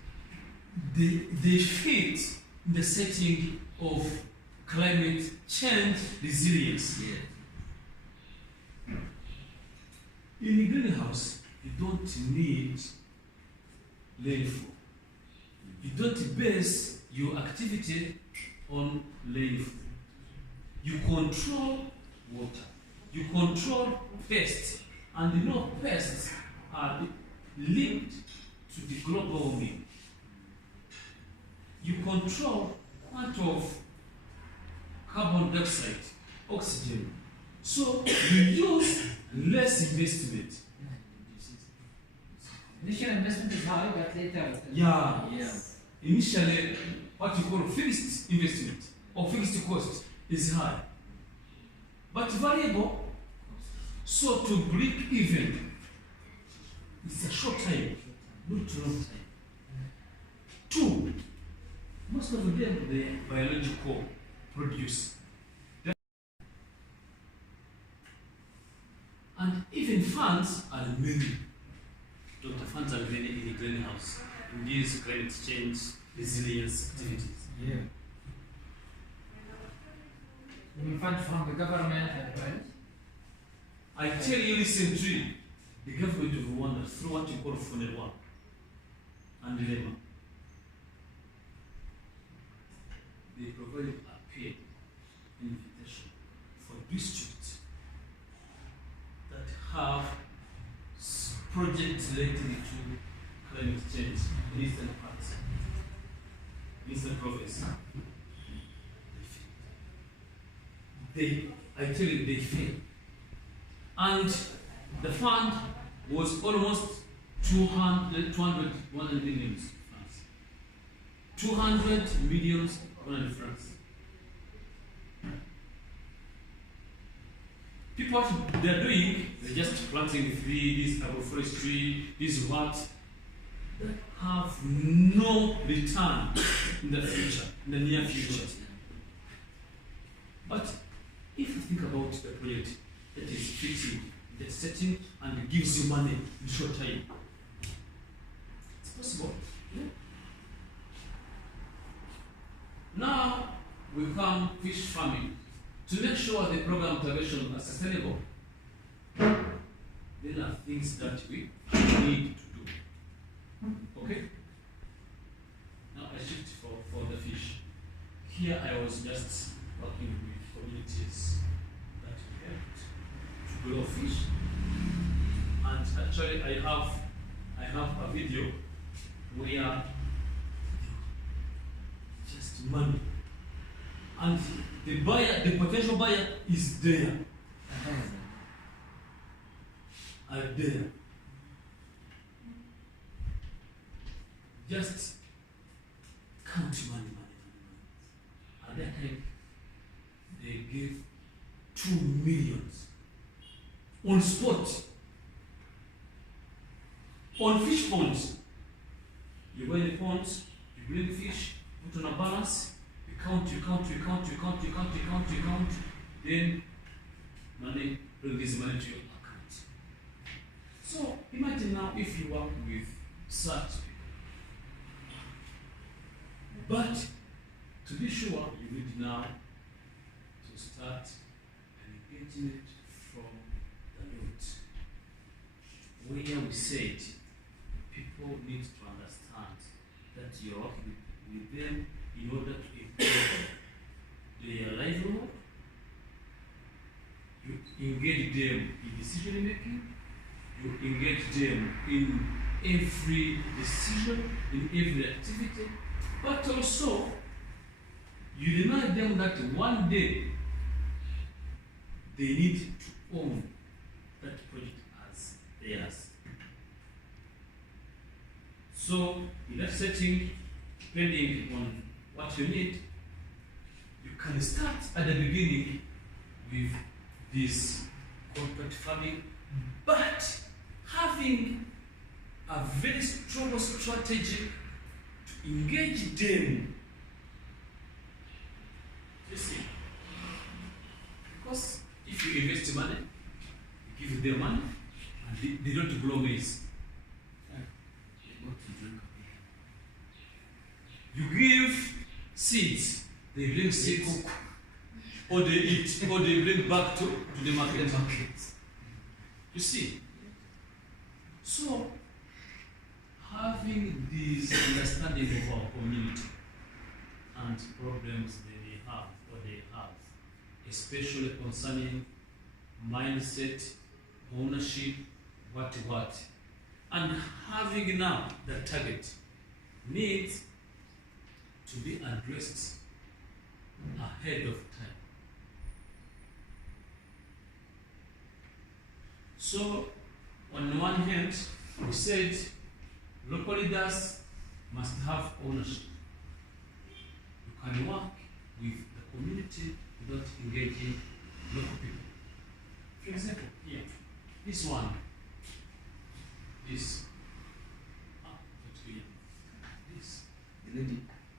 they fit the setting of climate change resilience. Yeah. In the greenhouse, you don't need rainfall. You don't base your activity on rainfall. You control water. You control pests, and you know pests are linked to the global warming. You control quantity of carbon dioxide, oxygen. So you use less investment. Initial investment is high, but later. Yeah. Yeah. Initially, what you call fixed investment or fixed cost is high, but variable. So to break even, it's a short time, not long time. Two, most of them the biological produce. And even funds are many. Dr. Funds are many in the greenhouse in these climate change resilience activities. Yeah. We fund from the government and private. I tell you recently, the government of Rwanda, through what you call Funnel 1 and Lema, they provided a paid invitation for districts that have projects related to climate change in eastern parts, eastern province. I tell you, they fail. And the fund was almost 100 million francs. 200 million francs. People, what they're doing, they're just planting trees, this agroforestry, this what, that have no return in the future, in the near future. But if you think about the project that is fixing, the setting, and gives you money in short time, it's possible. Yeah? Now we come fish farming. To make sure the program intervention are sustainable, there are things that we need to do. Okay? Now I shift for the fish. Here I was just working with communities that we helped to grow fish. And actually I have a video where just money. And the buyer, the potential buyer is there. Are there. Just count money. At that time, they gave 2 million on spot. On fish ponds. You buy the ponds, you bring fish, put on a balance, you count, then money, bring this money to your account. So imagine now if you work with such people. But to be sure, you need now to start an engagement from the root. Where we said people need to understand that you're working with them in order to improve their livelihood. You engage them in decision making, you engage them in every decision, in every activity, but also you remind them that one day they need to own that project as theirs. So in that setting, depending on what you need, you can start at the beginning with this corporate farming, but having a very strong strategy to engage them. You see, because if you invest money, you give them money, and they don't grow maize. You give seeds, they bring seeds, or they eat, or they bring back to the market. You see? So, having this understanding of our community and problems they have, especially concerning mindset, ownership, what, and having now the target needs to be addressed ahead of time. So, on one hand, we said local leaders must have ownership. You can work with the community without engaging local people. For example, here, this one, this, this, The lady.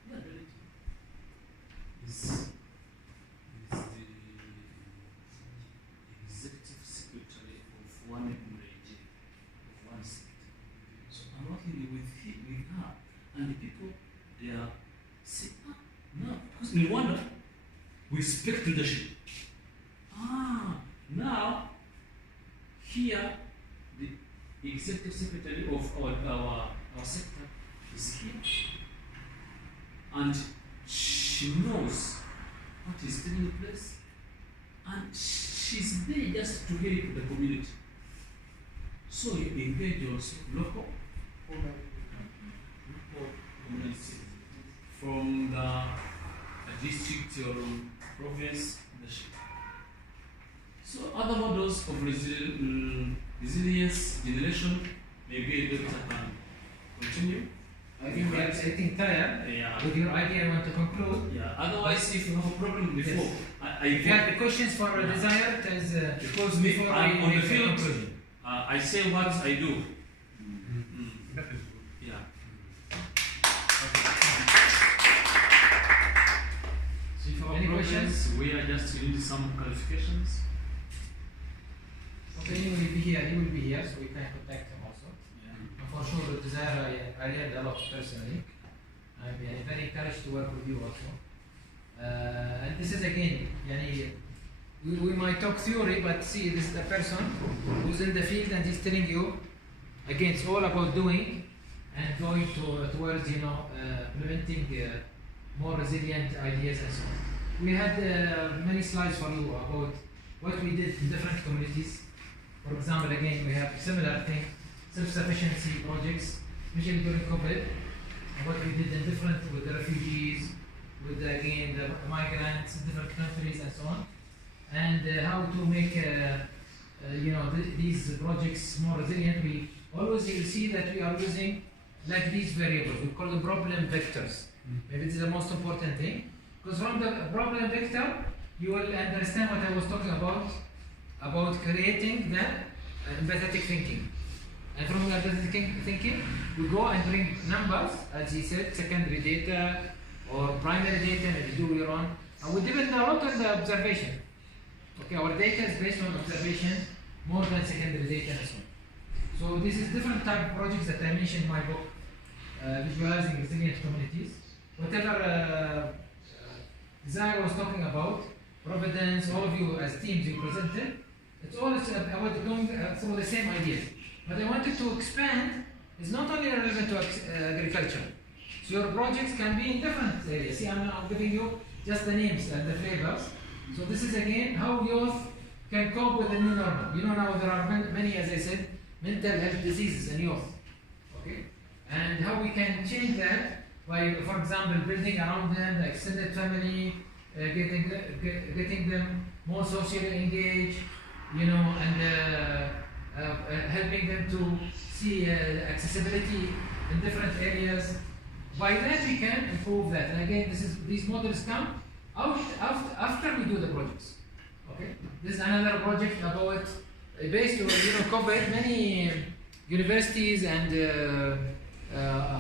yeah, the lady. Is the executive secretary of one region, of one sector. So I'm working with her, and the people, they are saying, no, because in Rwanda, we respect leadership. Now, here, the executive secretary of our sector is here. And she knows what is taking place, and she's there just to help the community. So you engage also local community from the district or province leadership. other models of resilience generation maybe a doctor can continue. I think we are getting tired. Yeah. With your idea, I want to conclude. Yeah. Otherwise, if you have a problem before, Yes. I If you have the questions for Yeah. Desire, it is because before I'm I on the make the field, conclusion. I say what I do. That is good. Yeah. So if you have Any problems, questions? we are just need some clarifications. Okay, he will be here. He will be here, so we can contact him also. Yeah. And for sure, with Desire, I learned a lot personally. I'm very encouraged to work with you also. And this is again, yani, we might talk theory, but see, this is a person who's in the field and he's telling you, again, it's all about doing and going towards, implementing more resilient ideas and so on. We had many slides for you about what we did in different communities. For example, again, we have similar thing, self-sufficiency projects, especially during COVID, and what we did in different, with the refugees, with again the migrants in different countries and so on, and how to make these projects more resilient. We always you see that we are using like these variables. We call them problem vectors. Maybe this is the most important thing, because from the problem vector you will understand what I was talking about creating the empathetic thinking. And from empathetic thinking, we go and bring numbers, as he said, secondary data or primary data, and you do your own. And we depend a lot on the observation. Okay, our data is based on observation more than secondary data and so on. So this is different type of projects that I mentioned in my book, visualizing resilient communities. Whatever Desire was talking about, Providence, all of you as teams you presented, it's all about going through the same ideas. But I wanted to expand, it's not only relevant to agriculture. So your projects can be in different areas. See, I'm giving you just the names and the flavors. So this is again how youth can cope with the new normal. You know now there are many, as I said, mental health diseases in youth. Okay? And how we can change that by, for example, building around them the extended family, getting them more socially engaged, and helping them to see accessibility in different areas. By that we can improve that. And again, these models come out after we do the projects. Okay, this is another project about based on COVID. Many universities and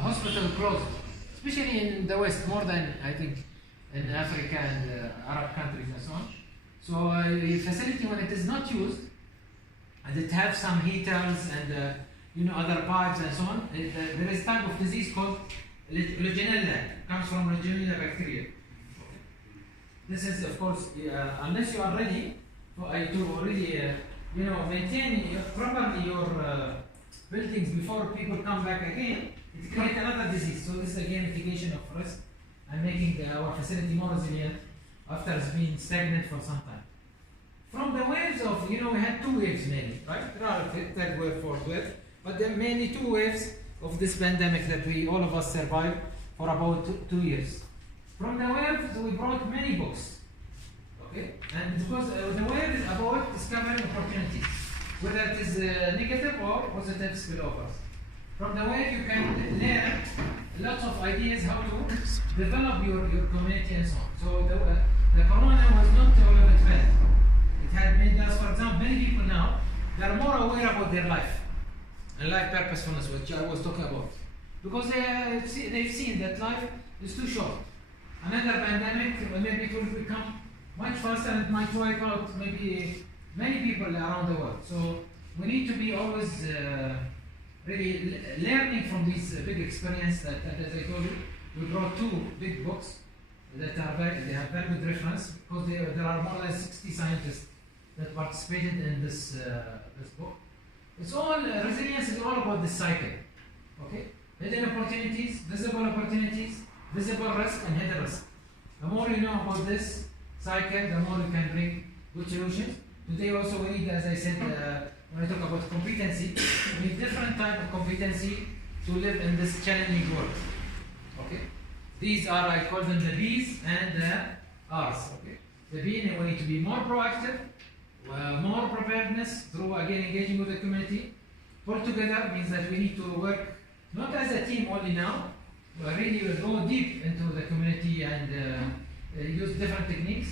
hospitals closed, especially in the West, more than I think in Africa and Arab countries and so on. So a facility, when it is not used, and it has some heaters and other pipes and so on, there is a type of disease called Legionella. Comes from Legionella bacteria. This is, of course, unless you are ready to really maintain properly your buildings before people come back again, it creates another disease. So this is again mitigation of risk and making our facility more resilient after it's been stagnant for some time. From the waves of, we had two waves mainly, right? There are third wave, fourth wave, but there are mainly two waves of this pandemic that all of us survived for about 2 years. From the waves, we brought many books, okay? And because the wave is about discovering opportunities, whether it is negative or positive spillovers. From the wave, you can learn lots of ideas how to develop your community and so on. So the corona was not all of it bad. It had made us, for example, many people now, they are more aware about their life and life purposefulness, which I was talking about. Because they've seen that life is too short. Another pandemic, maybe it will become much faster and it might wipe out maybe many people around the world. So we need to be always really learning from this big experience that, as I told you, we brought two big books that they have very good reference, because there are more than 60 scientists that participated in this book. It's all, resilience is all about this cycle, okay? Hidden opportunities, visible risk, and hidden risk. The more you know about this cycle, the more you can bring good solutions. Today also we need, as I said, when I talk about competency, we need different type of competency to live in this challenging world, okay? These are, I call them the B's and the R's, okay? The B, we need to be more proactive, more preparedness through again engaging with the community. Pull together means that we need to work not as a team only now, but really go deep into the community and use different techniques.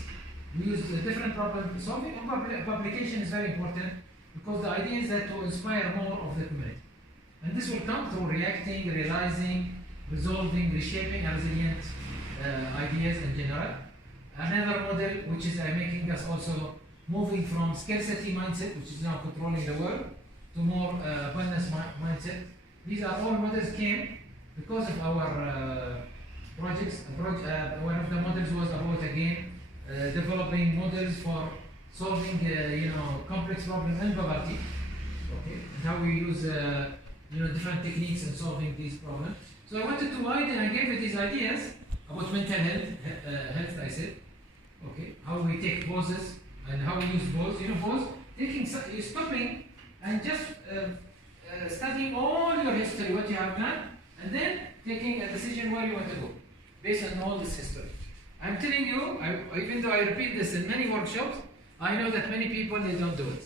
We use different problem solving, and publication is very important because the idea is that to inspire more of the community. And this will come through reacting, realizing, resolving, reshaping resilient ideas in general. Another model which is making us also moving from scarcity mindset, which is now controlling the world, to more abundance mindset. These are all models came because of our projects. One of the models was about again developing models for solving complex problems in poverty. Okay, and how we use different techniques in solving these problems. So I wanted to widen. I gave you these ideas about mental health. I said, okay, how we take pauses and how we use pause. Pause, stopping and just studying all your history, what you have done, and then taking a decision where you want to go based on all this history. I'm telling you, even though I repeat this in many workshops, I know that many people, they don't do it.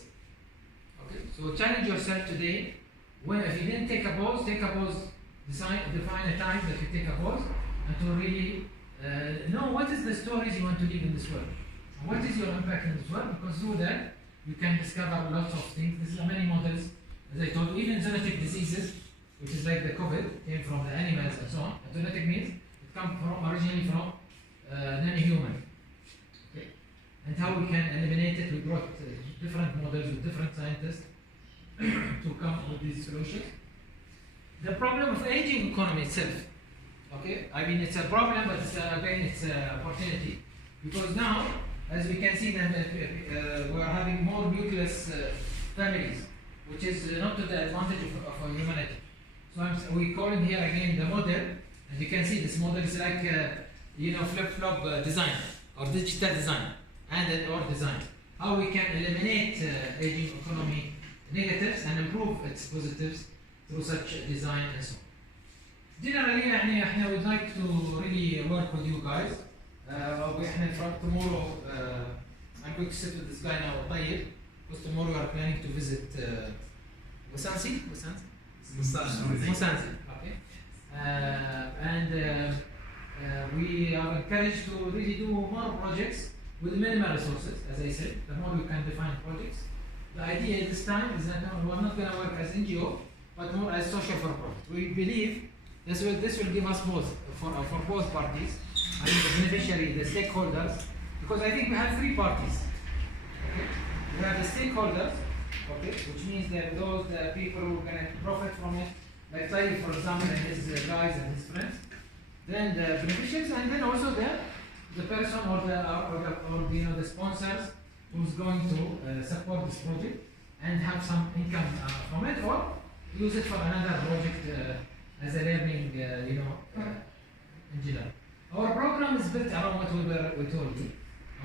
Okay, so challenge yourself today. If you didn't take a pause, define a time that you take a pause, and to really know what is the stories you want to live in this world. And what is your impact in this world? Because through that, you can discover lots of things. There are many models, as I told you, even zoonotic diseases, which is like the COVID, came from the animals and so on. And zoonotic means it comes originally from non-human. Okay. And how we can eliminate it, we brought different models with different scientists to come up with these solutions. The problem of aging economy itself. Okay, I mean it's a problem, but again it's an opportunity because now, as we can see, that we are having more nucleus families, which is not to the advantage of humanity. So we call it here again the model, and you can see this model is like flip-flop design or digital design and/or design. How we can eliminate aging economy negatives and improve its positives through such design and so on. Generally, I would like to really work with you guys. Tomorrow, I'm going to sit with this guy now, Tayyib, because tomorrow we are planning to visit Musansi. Okay. We are encouraged to really do more projects with minimal resources, as I said. The more we can define projects. The idea this time is that we're not going to work as NGO, but more as social for profit. We believe this will give us both for both parties, I mean the beneficiary, the stakeholders, because I think we have three parties. Okay? We have the stakeholders, okay, which means that those people who are going to profit from it, like Tayyip, for example, and his guys and his friends. Then the beneficiaries, and then also the person or the sponsors who's going to support this project and have some income from it, or use it for another project as a learning, in general. Our program is built around what we told you,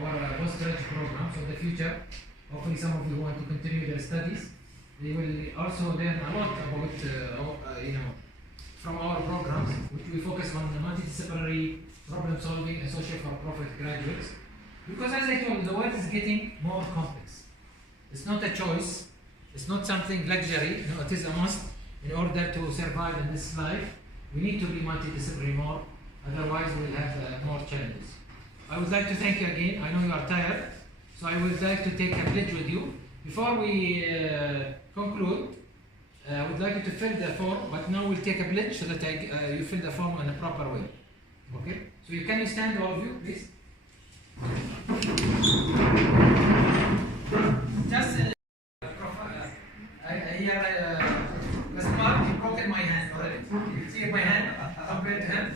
our post-graduate program. So in the future, hopefully some of you who want to continue their studies, they will also learn a lot about, from our programs, which we focus on the multidisciplinary problem solving and social for-profit graduates. Because as I told you, the world is getting more complex. It's not a choice. It's not something luxury. No, it is a must. In order to survive in this life, we need to be multidisciplinary more. Otherwise, we'll have more challenges. I would like to thank you again. I know you are tired, so I would like to take a pledge with you. Before we conclude, I would like you to fill the form, but now we'll take a pledge so that you fill the form in a proper way. Okay? So can you stand, all of you, please? Just here, Mr. Mark, you broken my hand already. See my hand compared to him?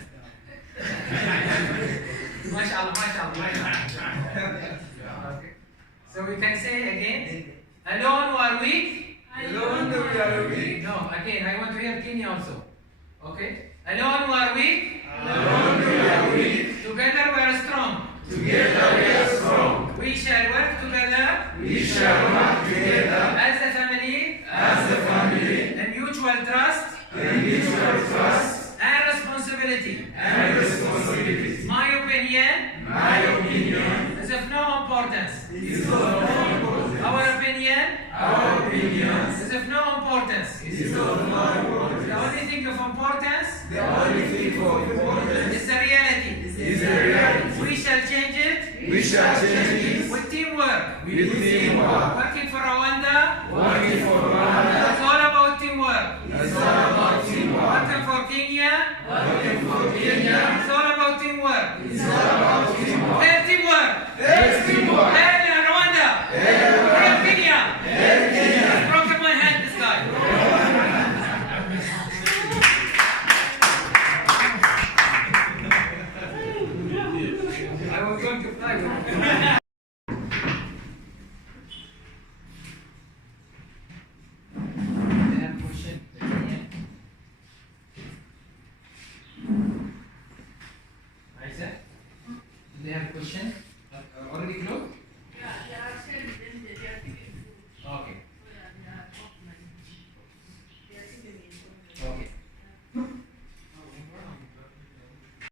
MashaAllah, MashaAllah. Okay. So we can say again, alone we are weak. Alone we are weak. No, again, I want to hear Kenya also. Okay? Alone we are weak. Alone we are weak. Together we are strong. Together we are strong. We shall work together. We shall work together. As a family. As a family. In mutual trust. In mutual trust. And responsibility. And responsibility. My opinion. My opinion. Is of no importance. Is of no importance. Our Future changes with teamwork. with teamwork. Working for Rwanda. Working for Rwanda. It's all about teamwork. It's all about teamwork. Working for Kenya. Working for Kenya. It's